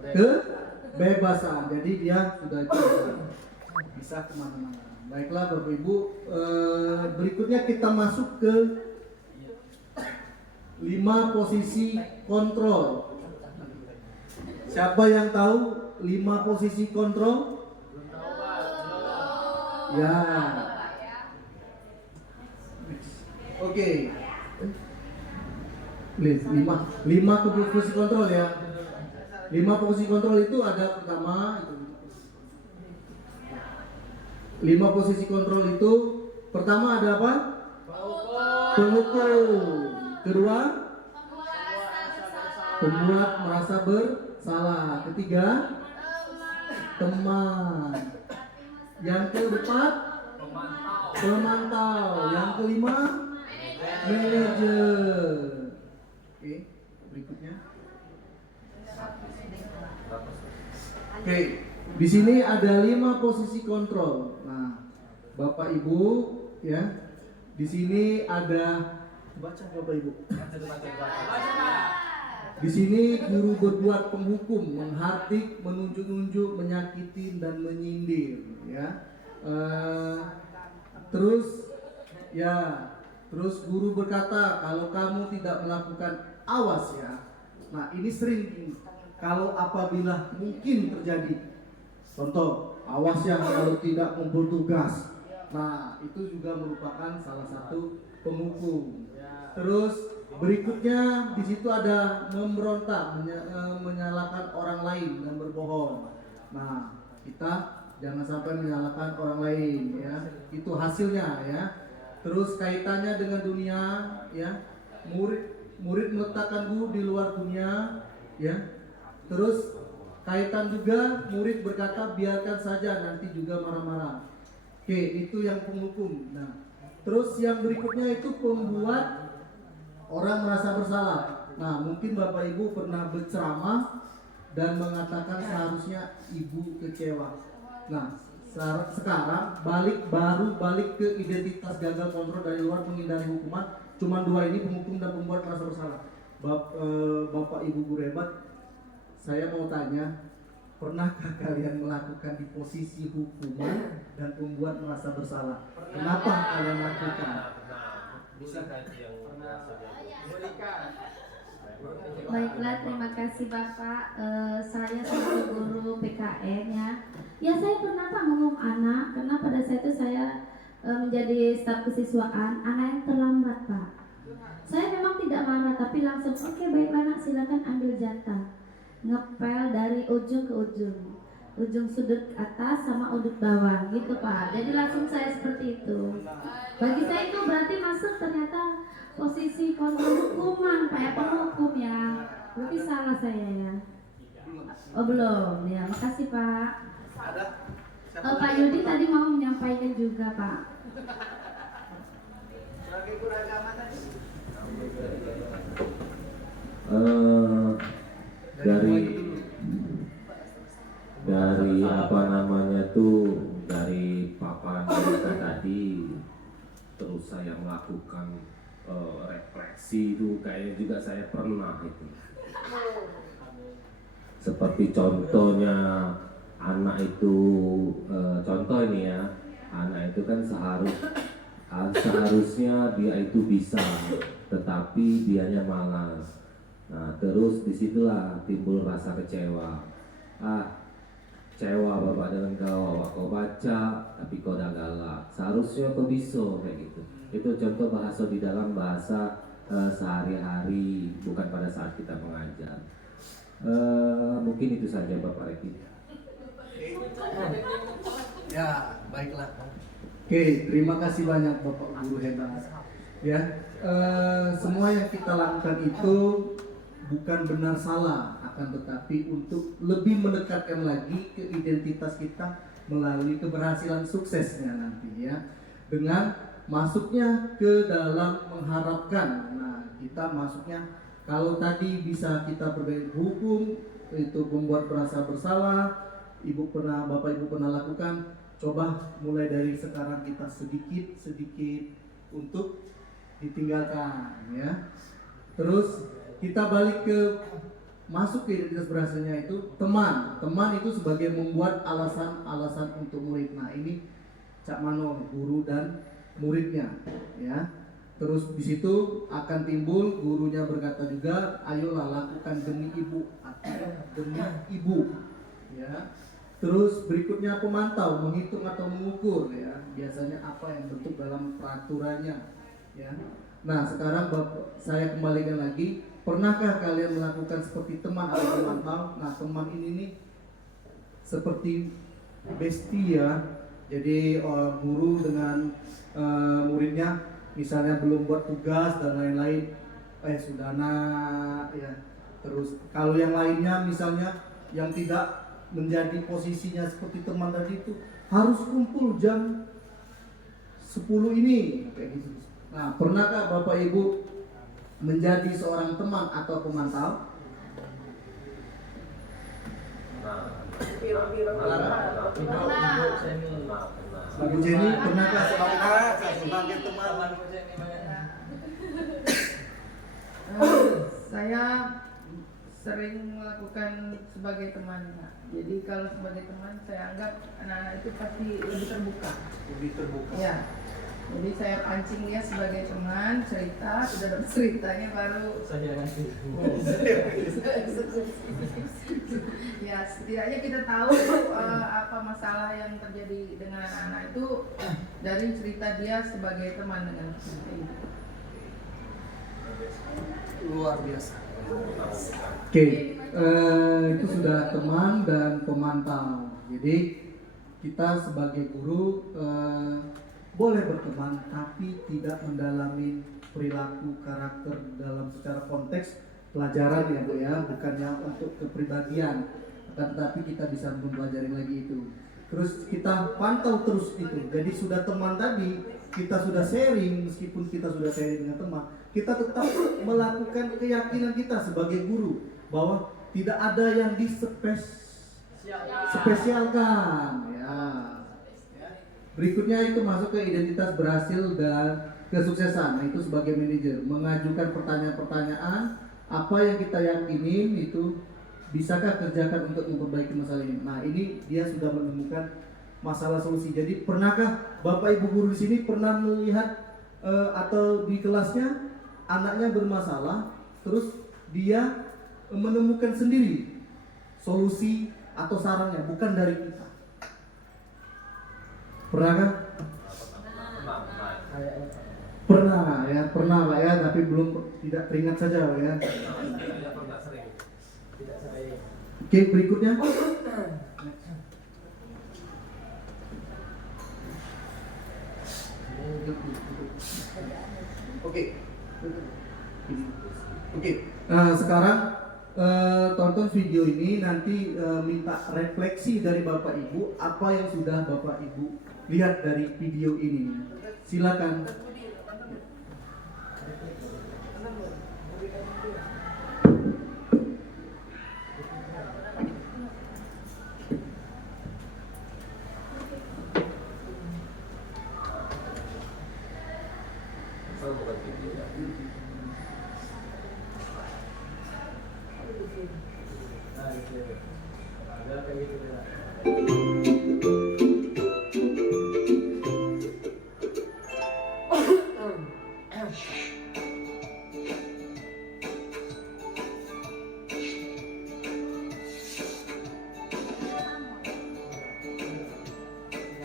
Kebebasan. Jadi dia sudah bisa kemana-mana. Baiklah Bapak Ibu, berikutnya kita masuk ke 5 posisi kontrol. Siapa yang tahu 5 posisi kontrol? Ya. Oke. 5 posisi kontrol ya. 5 posisi kontrol itu ada pertama itu. 5 posisi kontrol itu pertama ada apa? Pengukur. Kedua, pembuat merasa bersalah. Ketiga, teman. Yang keempat, pemantau. Yang kelima, manajer. Oke, berikutnya. Oke, di sini ada 5 posisi kontrol. Nah, Bapak Ibu, ya, di sini ada baca Bapak Ibu. Di sini guru berbuat penghukum, menghardik, menunjuk-nunjuk, menyakiti dan menyindir, ya. Terus guru berkata kalau kamu tidak melakukan, awas ya. Nah ini sering kalau apabila mungkin terjadi. Contoh, awas ya kalau tidak kumpul tugas. Nah itu juga merupakan salah satu penghukum. Terus berikutnya di situ ada memberontak, menyalahkan orang lain dan berbohong. Nah, kita jangan sampai menyalahkan orang lain ya. Itu hasilnya ya. Terus kaitannya dengan dunia ya. Murid meletakkan guru di luar dunia ya. Terus kaitan juga murid berkata biarkan saja nanti juga marah-marah. Oke, itu yang penghukum. Nah, terus yang berikutnya itu pembuat orang merasa bersalah. Nah, mungkin Bapak Ibu pernah berceramah dan mengatakan seharusnya ibu kecewa. Nah, sekarang balik ke identitas gagal kontrol dari luar, menghindari hukuman. Cuma dua ini, penghukum dan pembuat merasa bersalah. Bapak Ibu guru hebat, saya mau tanya, pernahkah kalian melakukan di posisi hukuman dan pembuat merasa bersalah? Kenapa kalian lakukan? Bisa yang Baiklah, terima kasih Bapak. Saya sebagai guru PKN ya saya pernah Pak menghukum anak karena pada saat itu saya menjadi staf kesiswaan, anak yang terlambat Pak. Saya memang tidak marah tapi langsung oke, baiklah nak, silakan ambil jatah. Ngepel dari ujung ke ujung sudut atas sama sudut bawah gitu Pak. Jadi langsung saya seperti itu. Bagi saya itu berarti masuk ternyata posisi kontrol hukuman Pak ya, penghukum ya. Berarti salah saya ya. Oh belum ya, makasih Pak. Pak Yudi tadi mau menyampaikan juga Pak. Dari apa namanya tuh, dari paparan mereka tadi, terus saya melakukan refleksi itu kayaknya juga saya pernah itu. Seperti contohnya anak itu, contoh ini ya, anak itu kan seharusnya dia itu bisa, tetapi dianya malas. Nah terus disitulah timbul rasa kecewa. Kecewa bapak dengan kau baca tapi kau dah galak. Seharusnya kau bisa kayak gitu. Itu contoh bahasa di dalam bahasa sehari-hari, bukan pada saat kita mengajar. Mungkin itu saja Bapak Reki. Ya, baiklah. Oke, terima kasih banyak Bapak Guru hebat. Ya, semua yang kita lakukan itu bukan benar salah, akan tetapi untuk lebih mendekatkan lagi ke identitas kita melalui keberhasilan suksesnya nanti ya. Dengan masuknya ke dalam mengharapkan. Nah, kita masuknya kalau tadi bisa kita berbeda hukum itu membuat merasa bersalah, Bapak Ibu pernah lakukan, coba mulai dari sekarang kita sedikit untuk ditinggalkan ya. Terus kita balik ke masuk ke identitas berhasilnya itu teman itu sebagai membuat alasan untuk murid. Nah ini Cak Mano, guru dan muridnya ya. Terus di situ akan timbul gurunya berkata juga, ayolah lakukan demi ibu, demi ibu ya. Terus berikutnya pemantau, menghitung atau mengukur ya, biasanya apa yang bentuk dalam peraturannya ya. Nah sekarang saya kembalikan lagi, pernahkah kalian melakukan seperti teman atau pemantau? Nah teman ini nih seperti bestie ya. Jadi guru dengan muridnya misalnya belum buat tugas dan lain-lain, sudah nak ya. Terus kalau yang lainnya misalnya yang tidak menjadi posisinya seperti teman tadi itu harus kumpul jam 10 ini kayak gitu. Nah pernahkah Bapak Ibu menjadi seorang teman atau pemantau? Ibu Jenny pernahkah sebagai teman? Saya sering melakukan sebagai teman, Pak. Jadi kalau sebagai teman saya anggap anak-anak itu pasti lebih terbuka. Lebih terbuka. Ya. Jadi saya pancing dia sebagai teman, cerita, sudah dapat ceritanya baru Saya kasih. ya setidaknya kita tahu apa masalah yang terjadi dengan anak-anak itu dari cerita dia sebagai teman dengan kita. Luar biasa. Oke, itu sudah teman dan pemantau. Jadi kita sebagai guru boleh berteman, tapi tidak mendalami perilaku karakter dalam secara konteks pelajaran ya Bu ya, bukannya untuk kepribadian, tetapi kita bisa mempelajari lagi itu. Terus kita pantau terus itu. Jadi sudah teman tadi, kita sudah sharing, meskipun kita sudah sharing dengan teman, kita tetap melakukan keyakinan kita sebagai guru bahwa tidak ada yang spesialkan ya. Berikutnya itu masuk ke identitas berhasil dan kesuksesan. Nah, itu sebagai manajer mengajukan pertanyaan-pertanyaan apa yang kita yakinin itu bisakah kerjakan untuk memperbaiki masalah ini. Nah, ini dia sudah menemukan masalah solusi. Jadi pernahkah Bapak Ibu guru di sini pernah melihat atau di kelasnya anaknya bermasalah, terus dia menemukan sendiri solusi atau sarannya, bukan dari kita. Pernahkah? Pernah Pak ya, tapi belum tidak teringat saja Pak ya. Oke, berikutnya. Oke. Nah, sekarang tonton video ini, nanti minta refleksi dari Bapak Ibu apa yang sudah Bapak Ibu lihat dari video ini. Silakan.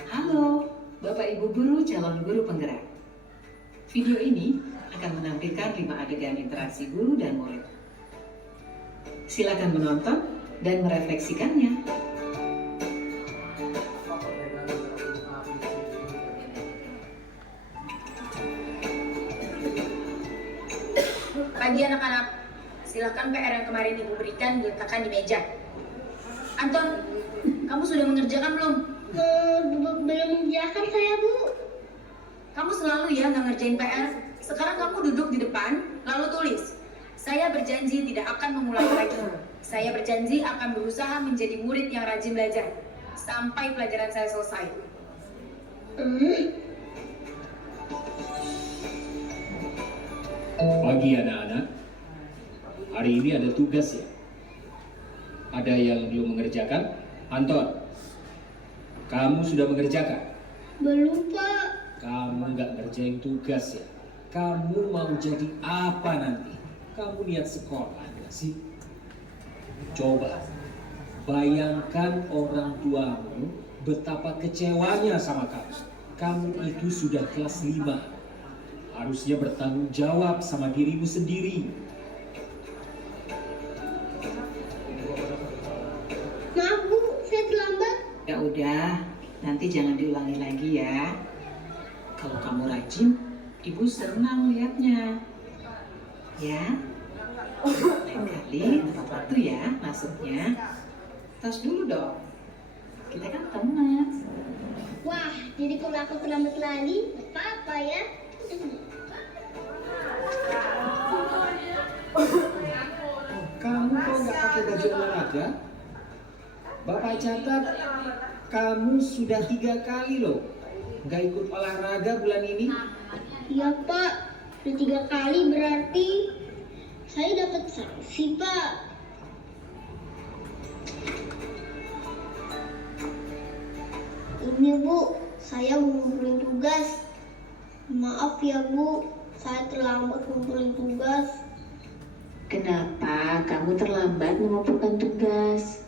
Halo, Bapak Ibu Guru calon guru penggerak. Video ini akan menampilkan 5 adegan interaksi guru dan murid. Silakan menonton dan merefleksikannya. Pagi anak-anak, silakan PR yang kemarin Ibu berikan diletakkan di meja. Anton, kamu sudah mengerjakan belum? Belum mengerjakan saya, Bu. Kamu selalu ya nggak ngerjain PR. Sekarang kamu duduk di depan, lalu tulis. Saya berjanji tidak akan mengulangi lagi. Saya berjanji akan berusaha menjadi murid yang rajin belajar sampai pelajaran saya selesai. Pagi anak-anak, hari ini ada tugas ya. Ada yang belum mengerjakan? Anton, kamu sudah mengerjakan? Belum, Pak. Kamu nggak ngerjain tugas ya? Kamu mau jadi apa nanti? Kamu niat sekolah nggak sih? Coba bayangkan orang tuamu betapa kecewanya sama kamu. Kamu itu sudah kelas 5. Harusnya bertanggung jawab sama dirimu sendiri. Maaf, Bu, saya terlambat. Ya udah, nanti jangan diulangi lagi ya. Kalau kamu rajin, Ibu senang lihatnya. Ya, lain kali tepat waktu ya masuknya. Tos dulu dong. Kita kan teman. Wah, jadi kalau aku terlambat lagi, apa ya? Kamu kok nggak pakai baju olahraga? Bapak catat, kamu sudah 3 kali loh nggak ikut olahraga bulan ini. Iya, Pak. Sudah 3 kali berarti saya dapat sanksi, Pak. Ini Bu, saya mau ngumpulin tugas. Maaf ya Bu, saya terlambat ngumpulin tugas. Kenapa kamu terlambat mengumpulkan tugas?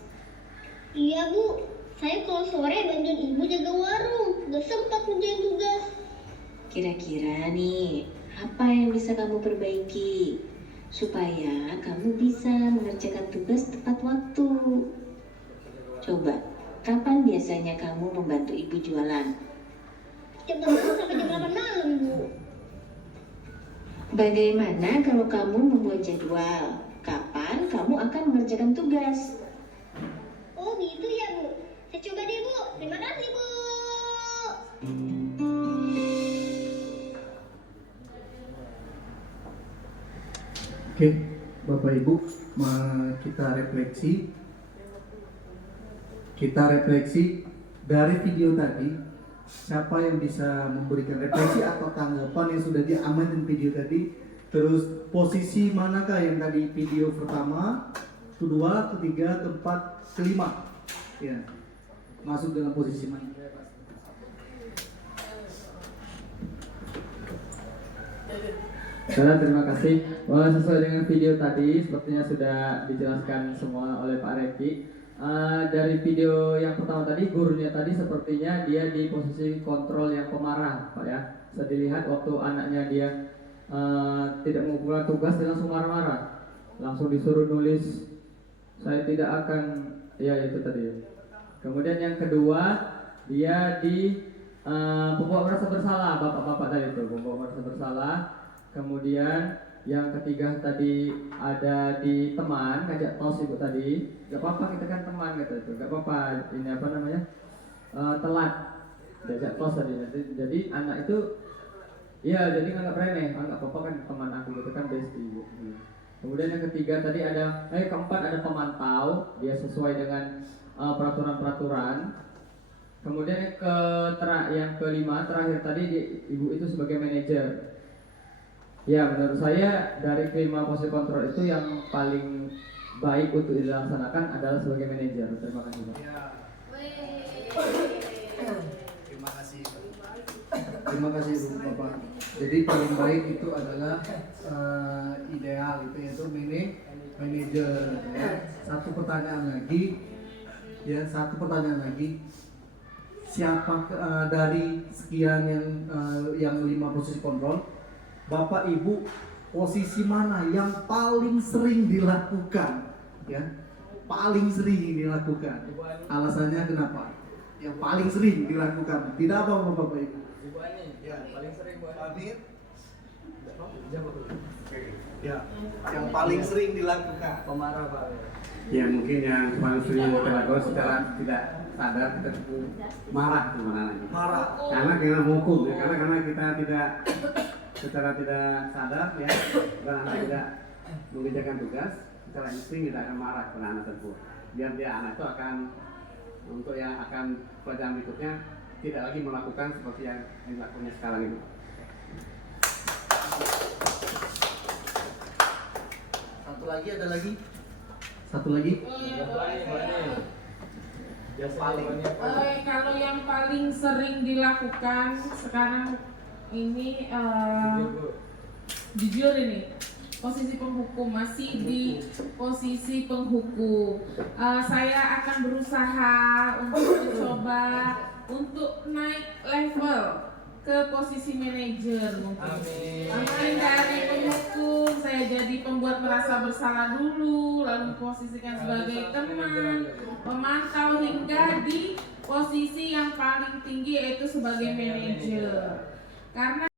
Iya Bu, saya kalau sore bantuin ibu jaga warung, gak sempat ngerjain tugas. Kira-kira nih, apa yang bisa kamu perbaiki supaya kamu bisa mengerjakan tugas tepat waktu? Coba, kapan biasanya kamu membantu ibu jualan? Jam 8 sampai jam 8 malam Bu. Bagaimana kalau kamu membuat jadwal? Kapan kamu akan mengerjakan tugas? Oh gitu ya Bu, saya coba deh Bu, terima kasih Bu. Oke, Bapak Ibu, kita refleksi. Dari video tadi. Siapa yang bisa memberikan refleksi atau tanggapan yang sudah diamankan video tadi? Terus posisi manakah yang tadi video pertama, kedua, ketiga, keempat, kelima? Ya, masuk dalam posisi mana? Terima kasih. Wah, sesuai dengan video tadi, sepertinya sudah dijelaskan semua oleh Pak Reki. Dari video yang pertama tadi, gurunya tadi sepertinya dia di posisi kontrol yang pemarah, Pak ya. Bisa dilihat waktu anaknya dia tidak mengumpulkan tugas, dia langsung marah-marah, langsung disuruh nulis, saya tidak akan, ya itu tadi. Kemudian yang kedua, dia di pembawa merasa bersalah, bapak-bapak tadi itu, pembawa merasa bersalah. Kemudian yang ketiga tadi ada di teman, ngajak tos ibu tadi, gak apa-apa kita kan teman gitu itu, gak apa-apa ini apa namanya telat, diajak tos tadi. Jadi anak itu, ya jadi nggak remeh, nggak apa-apa kan teman aku gitu kan bestie ibu. Kemudian yang ketiga tadi ada, keempat ada pemantau, dia sesuai dengan peraturan-peraturan. Kemudian yang kelima terakhir tadi ibu itu sebagai manajer. Ya, menurut saya dari kelima posisi kontrol itu yang paling baik untuk dilaksanakan adalah sebagai manajer. Terima kasih Pak. Terima kasih. Terima kasih Bu Bapak. Jadi paling baik itu adalah ideal itu yaitu manajer. Ya. Satu pertanyaan lagi. Siapa dari sekian yang 5 posisi kontrol? Bapak Ibu, posisi mana yang paling sering dilakukan? Ya, paling sering dilakukan. Alasannya kenapa? Yang paling sering dilakukan. Tidak apa Bapak Ibu? Ibu Ani, ya paling sering Bu Ani. Ya, yang paling sering dilakukan. Pemarah Pak. Ya mungkin yang paling sering kita lakukan secara tidak sadar kita marah sebenarnya. Karena mukul, ya. Karena kita tidak secara tidak sadar ya, dan anak tidak mengerjakan tugas, secara insting kita akan marah pada anak tersebut. Biar anak itu akan untuk yang akan pelajaran berikutnya tidak lagi melakukan seperti yang dilakukannya sekarang ini. Satu lagi. Kalau yang paling sering dilakukan sekarang ini jujur ini posisi penghukum, masih di posisi penghukum. Saya akan berusaha untuk mencoba untuk naik level ke posisi manajer mungkin. Amin. Dari penghukum saya jadi pembuat merasa bersalah dulu, lalu posisikan sebagai teman, pemantau hingga di posisi yang paling tinggi yaitu sebagai manajer. Karena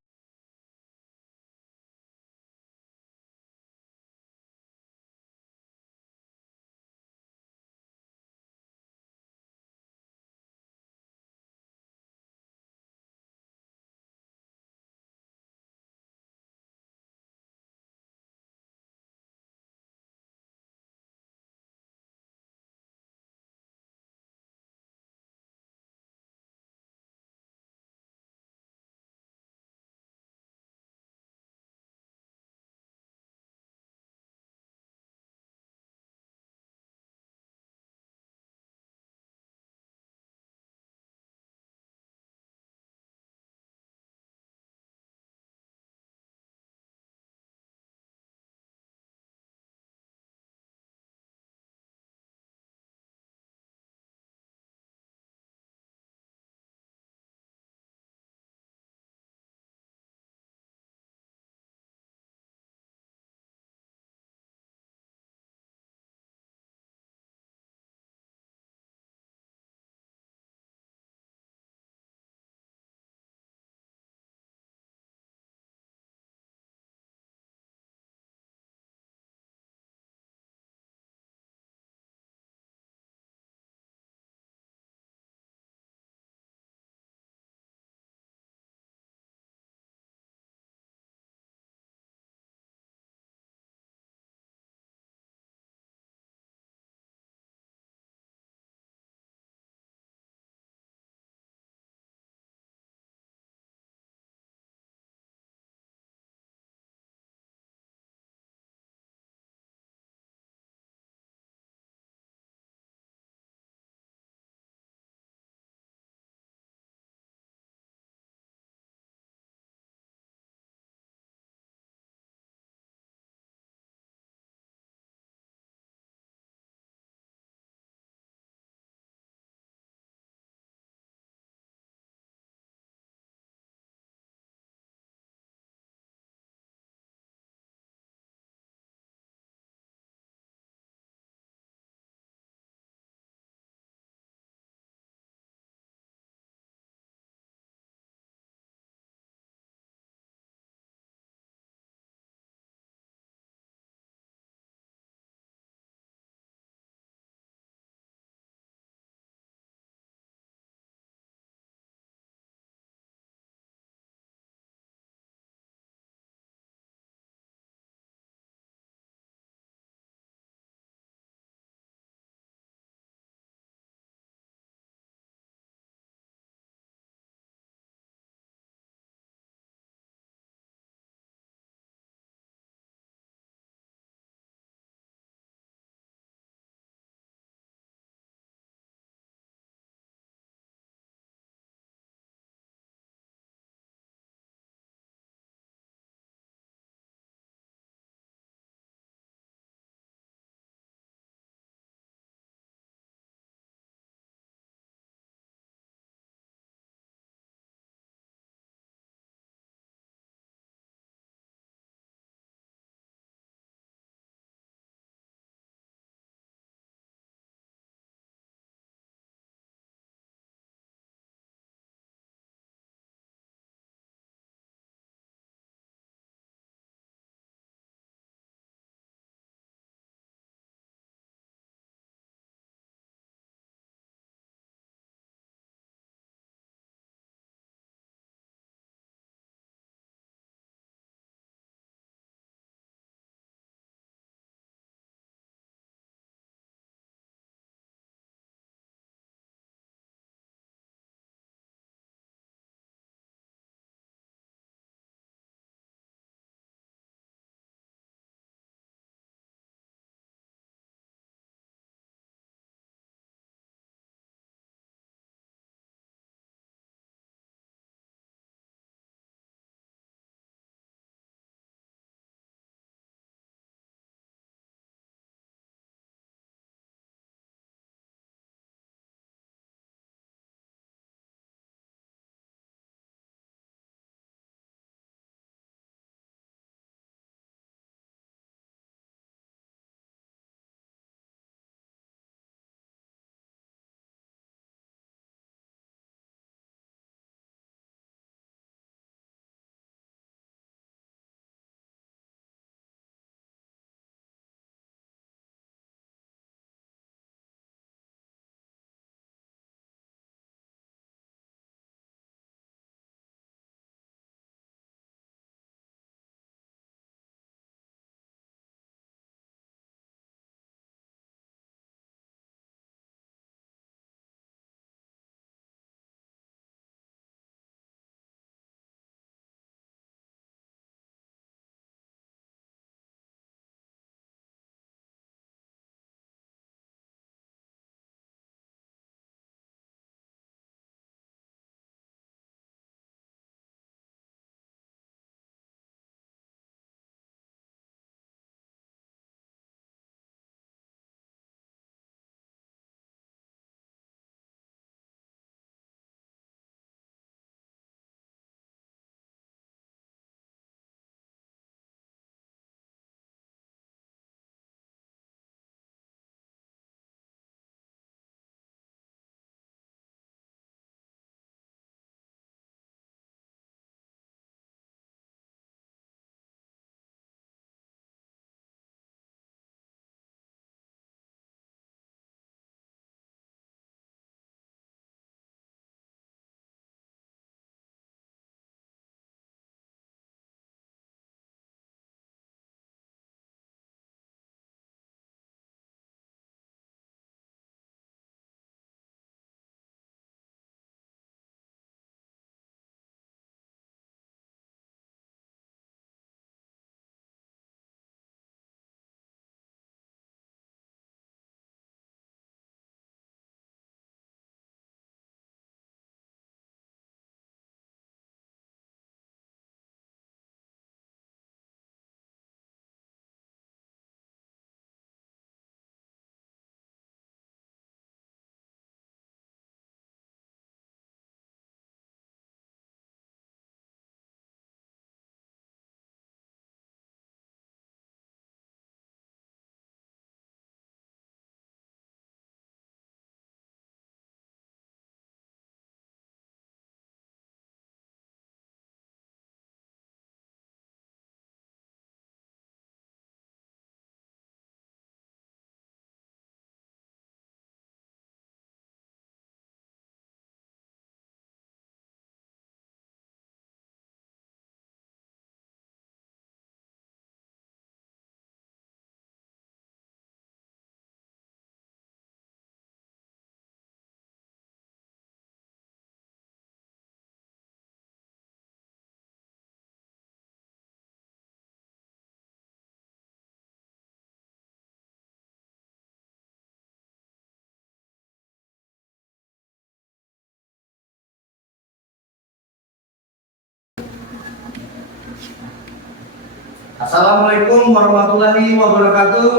Assalamualaikum warahmatullahi wabarakatuh.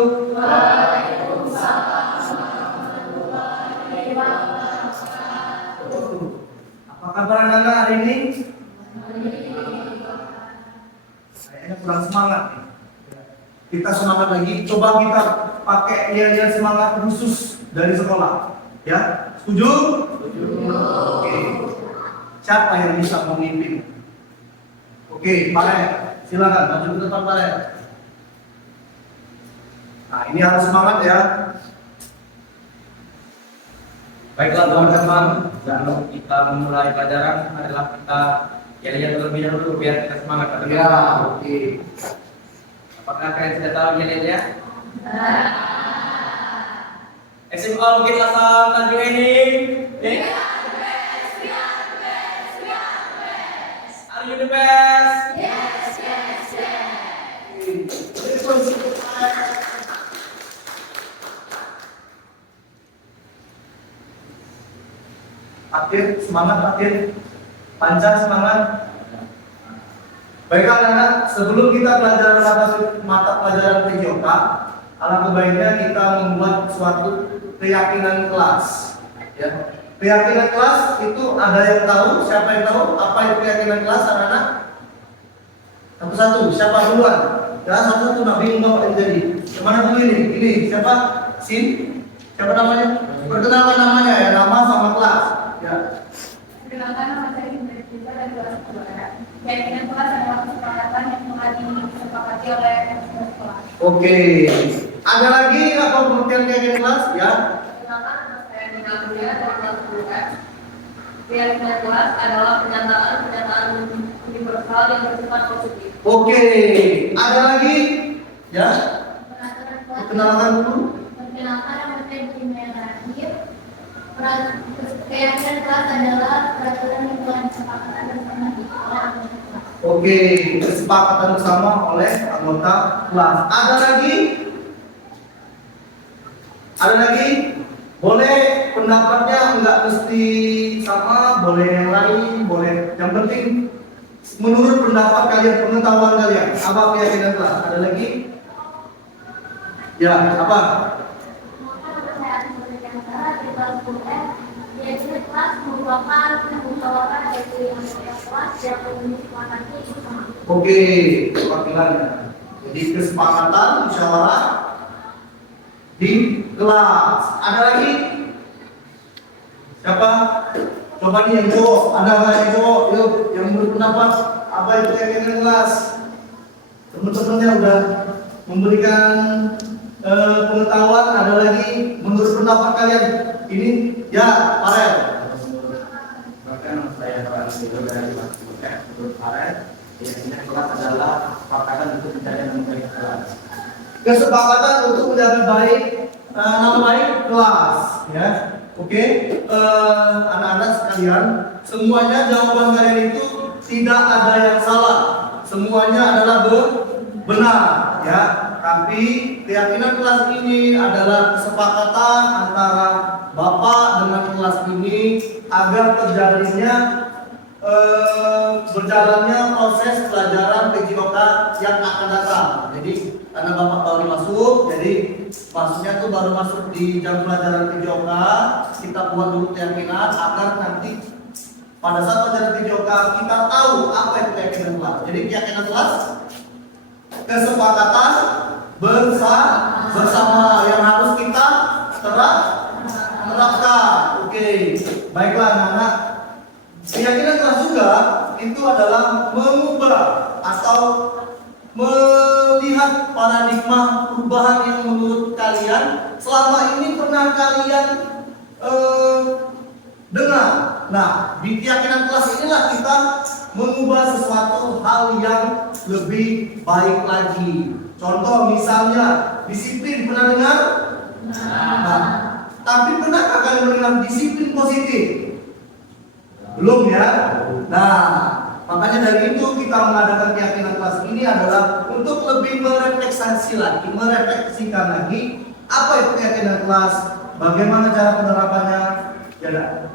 Apa kabar anak-anak hari ini? Kayaknya kurang semangat nih. Kita semangat lagi. Coba kita pakai yel-yel semangat khusus dari sekolah. Ya, setuju? Oke. Siapa yang bisa memimpin? Oke, Pak Ren. Silakan maju ke depan, Pak Ren. Nah, ini harus semangat ya. Baiklah teman-teman, sebelum kita memulai pelajaran adalah kita yel-yel terlebih dahulu biar kita semangat. Ya, oke. Apakah kalian sudah tahu yel-yelnya? SMA Bukit Asam Tanjung Enim. Are you the best? Akhir, semangat akhir. Panjang semangat. Baiklah anak-anak, sebelum kita belajar mata pelajaran PJOK, alangkah baiknya kita membuat suatu keyakinan kelas. Ya. Keyakinan kelas itu ada yang tahu? Siapa yang tahu apa itu keyakinan kelas anak-anak? Satu-satu, siapa duluan? Ya, satu-satu, nak bingung bapak yang jadi. Yang mana dulu ini? Ini, siapa? Sin? Siapa namanya? Perkenalkan namanya ya, nama sama kelas. Ya. Perkenalkan, nama saya Indra Cinta dari kelas 2. Keyakinan kelas adalah kesepakatan yang mengadili disepakati oleh kelas. Oke. Ada lagi apa pengertian keyakinan kelas? Ya. Perkenalkan, nama saya Nina Budia dari kelas 2. Keyakinan kelas adalah pernyataan universal yang bersifat positif. Oke. Ada lagi? Ya. Perkenalkan dulu. Perkenalkan, nama saya Bima Rahir. Keyakinan kelas adalah peraturan yang telah disepakati bersama Oke, kesepakatan bersama oleh anggota kelas. Ada lagi? Ada lagi? Boleh pendapatnya enggak mesti sama, boleh yang lain, boleh. Yang penting menurut pendapat kalian, pengetahuan kalian. Apa keyakinan kelas? Ada lagi? Ya, apa? Keyakinan kelas merupakan musyawarah dari anggota kelas yang menyepakati bersama. Oke, perwakilannya. Jadi kesepakatan musyawarah di kelas. Ada lagi? Siapa? Coba nih yang cowok. Ada nggak yang cowok? Yuk, yang menurut pendapat apa itu keyakinan kelas? Teman-temannya udah memberikan pengetahuan. Ada lagi menurut pendapat kalian? Ini ya, Farel. Bahkan saya orang itu dari menurut Farel, keyakinan kelas adalah kesepakatan untuk mencari nama baik kelas. Kesepakatan untuk menjaga baik nama baik kelas, ya. Oke, anak-anak sekalian, semuanya jawaban kalian itu tidak ada yang salah, semuanya adalah benar, ya. Tapi keyakinan kelas ini adalah kesepakatan antara Bapak dengan kelas ini agar terjadinya berjalannya proses pelajaran PJOK yang akan datang. Jadi karena Bapak baru masuk, jadi maksudnya tuh baru masuk di jam pelajaran PJOK, kita buat dulu keyakinan agar nanti pada saat pelajaran PJOK kita tahu apa itu keyakinan kelas. Jadi keyakinan kelas kesepakatan bersama yang harus kita terapkan. Oke, baiklah anak-anak. Keyakinan kelas juga itu adalah mengubah atau melihat paradigma perubahan yang menurut kalian selama ini pernah kalian dengar. Nah, di keyakinan kelas inilah kita mengubah sesuatu hal yang lebih baik lagi. Contoh misalnya disiplin, pernah dengar? Nah, tapi pernahkah kalian mendengar disiplin positif? Belum ya? Nah, makanya dari itu kita mengadakan keyakinan kelas ini adalah untuk lebih merefleksikan lagi apa itu keyakinan kelas, bagaimana cara penerapannya, ya.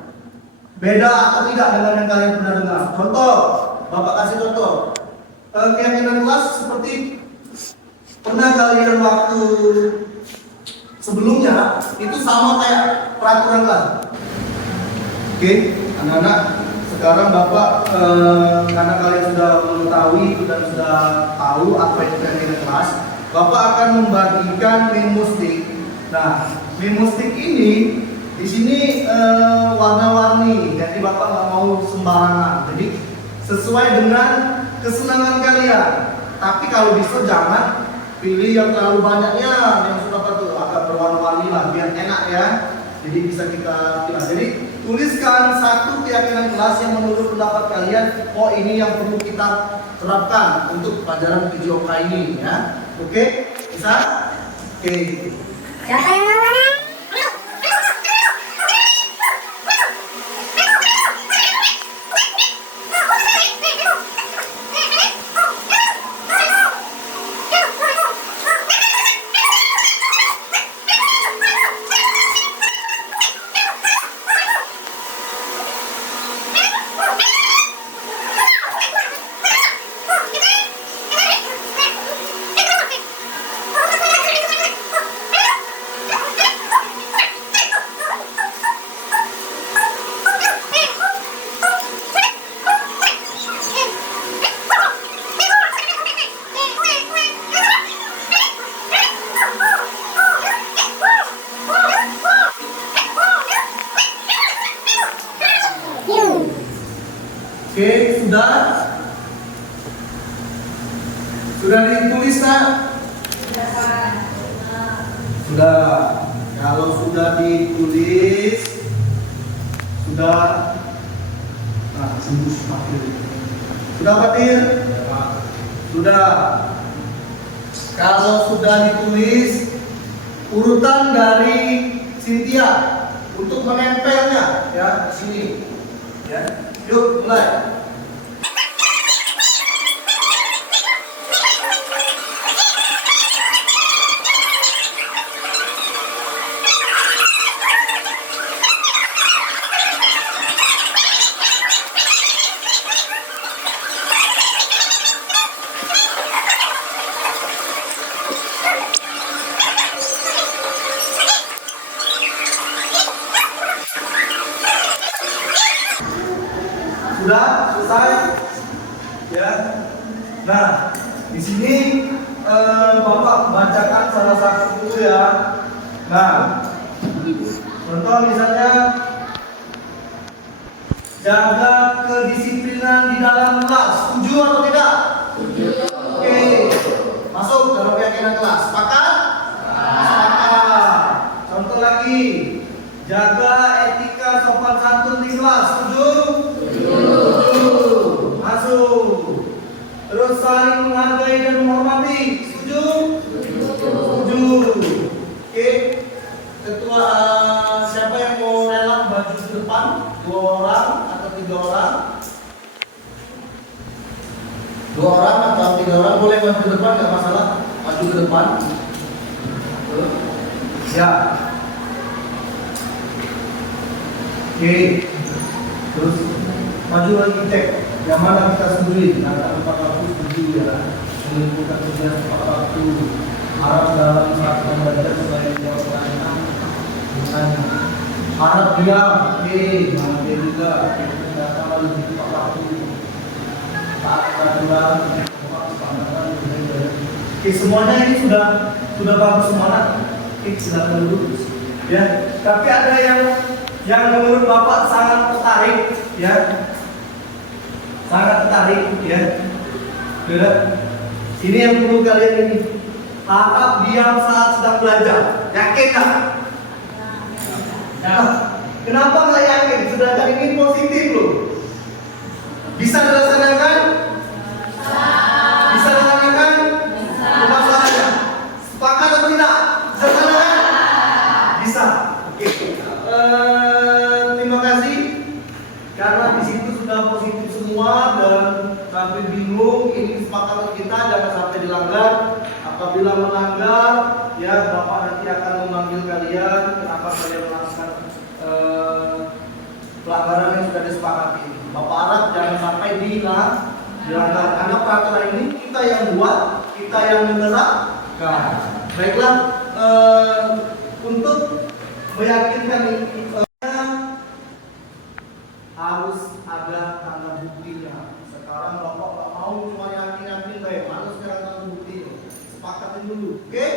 Beda atau tidak dengan yang kalian pernah dengar? Contoh, Bapak kasih contoh. Keyakinan kelas seperti pernah kalian waktu sebelumnya itu sama kayak peraturan kelas. Oke, anak-anak, sekarang Bapak karena kalian sudah mengetahui dan sudah tahu apa itu keyakinan kelas, Bapak akan membagikan memustik. Nah, memustik ini di sini warna-warni, jadi Bapak nggak mau sembarangan. Jadi sesuai dengan kesenangan kalian. Tapi kalau bisa jangan pilih yang terlalu banyaknya, yang suka agak berwarna-warni lah, biar enak ya. Jadi bisa kita pilih. Jadi tuliskan satu keyakinan kelas yang menurut pendapat kalian, oh ini yang perlu kita terapkan untuk pelajaran PJOK ini ya. Oke, bisa? Oke. Oke, sudah ditulis nak? Sudah. Kalau sudah ditulis, sudah. Nah, sembuh Fatir. Sudah Fatir? Sudah. Kalau sudah ditulis, urutan dari Cynthia untuk menempelnya ya di sini. Ya. Yuk, mulai. Sudah selesai, ya. Nah, di sini Bapak bacakan salah satu buku ya. Nah, contoh misalnya jaga kedisiplinan di dalam kelas. Setuju atau tidak? Setuju. Oke, masuk dalam keyakinan kelas. Sepakat? Sepakat. Contoh lagi, jaga etika sopan santun di kelas. Setuju? Masuk. Terus saling menghargai dan menghormati. Setuju? Setuju. Oke. Ketua siapa yang mau rela maju ke depan? 2 orang atau 3 orang? 2 orang atau 3 orang boleh maju ke depan, nggak masalah. Maju ke depan. Ya. Oke. Terus maju lagi cek yang mana kita sendiri. Nah, 4 waktu setuju ya. Menimbulkan kerja tepat waktu. Harap dalam saat membaca selain jawab pertanyaan. Harap diam. Oke, nanti juga kita datang lebih tepat waktu. Saat peraturan, oke, semuanya ini sudah bagus semua. Oke, silakan dulu. Ya, tapi ada yang menurut Bapak sangat tertarik, ya, sangat tertarik, ya. Ini yang perlu kalian ini. Harap diam saat sedang belajar. Yakin nggak? Nah, kenapa nggak yakin? Sedangkan ini positif loh. Bisa dilaksanakan? Bisa dilaksanakan? Bisa. Masalahnya, sepakat atau tidak? Bisa dilaksanakan? Bisa. Oke. Terima kasih karena di situ sudah positif semua dan sampai bingung ini kesepakatan kita jangan sampai dilanggar. Apabila melanggar, ya Bapak nanti akan memanggil kalian. Kenapa kalian melakukan pelanggaran yang sudah disepakati? Bapak harap jangan sampai dilanggar. Karena peraturan ini kita yang buat, kita yang menerap, Nah, baiklah, untuk meyakinkan harus ada tanda buktinya. Sekarang Bapak tak mau cuma yakin-yakin baik, mana sekarang tanda buktinya. Sepakatin dulu, oke?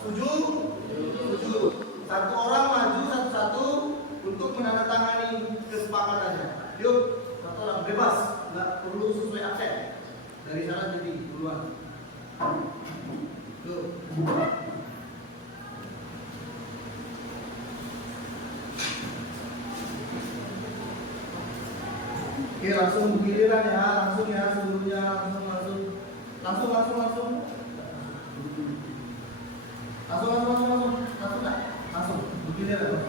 Setuju? Setuju. Satu orang maju satu-satu untuk menandatangani kesepakatannya. Yuk, satu orang bebas, nggak perlu sesuai aksen. Dari sana jadi duluan. Yuk. Oke, langsung giliran ya, langsung ya, sebelumnya langsung giliran.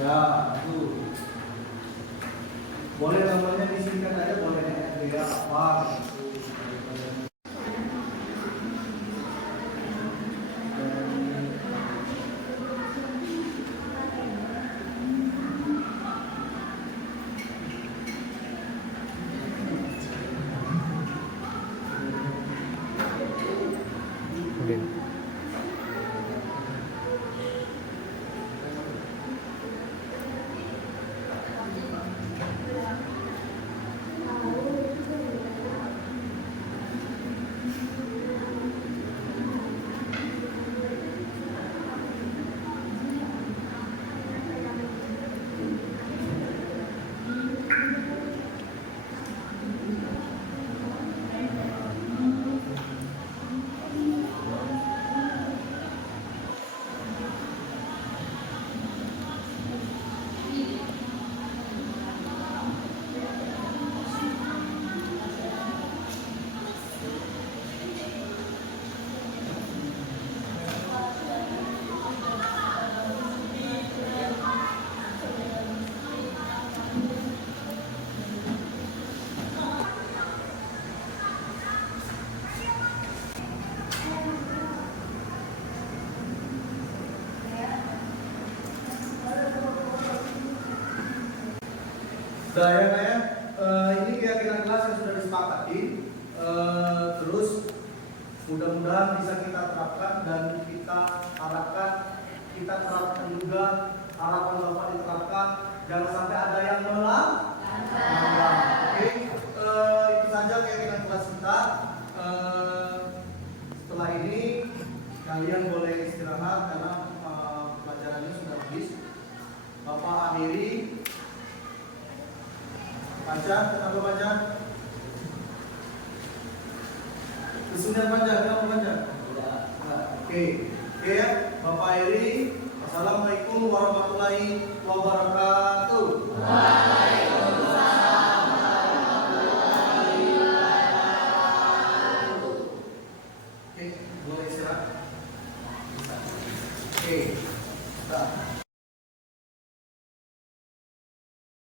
Ya, itu boleh namanya disingkat aja, boleh ya apa gitu. Ini keyakinan kelas yang sudah disepakati. Terus mudah-mudahan bisa kita terapkan dan kita harapkan kita terapkan juga, harapan Bapak diterapkan, jangan sampai ada yang melanggar. Oke, itu saja keyakinan kelas kita. Setelah ini kalian boleh istirahat karena pelajarannya sudah habis. Bapak akhiri. Baca, kenapa baca? Kesenian baca, kenapa baca? Oke ya, Bapak Eri. Assalamualaikum warahmatullahi wabarakatuh.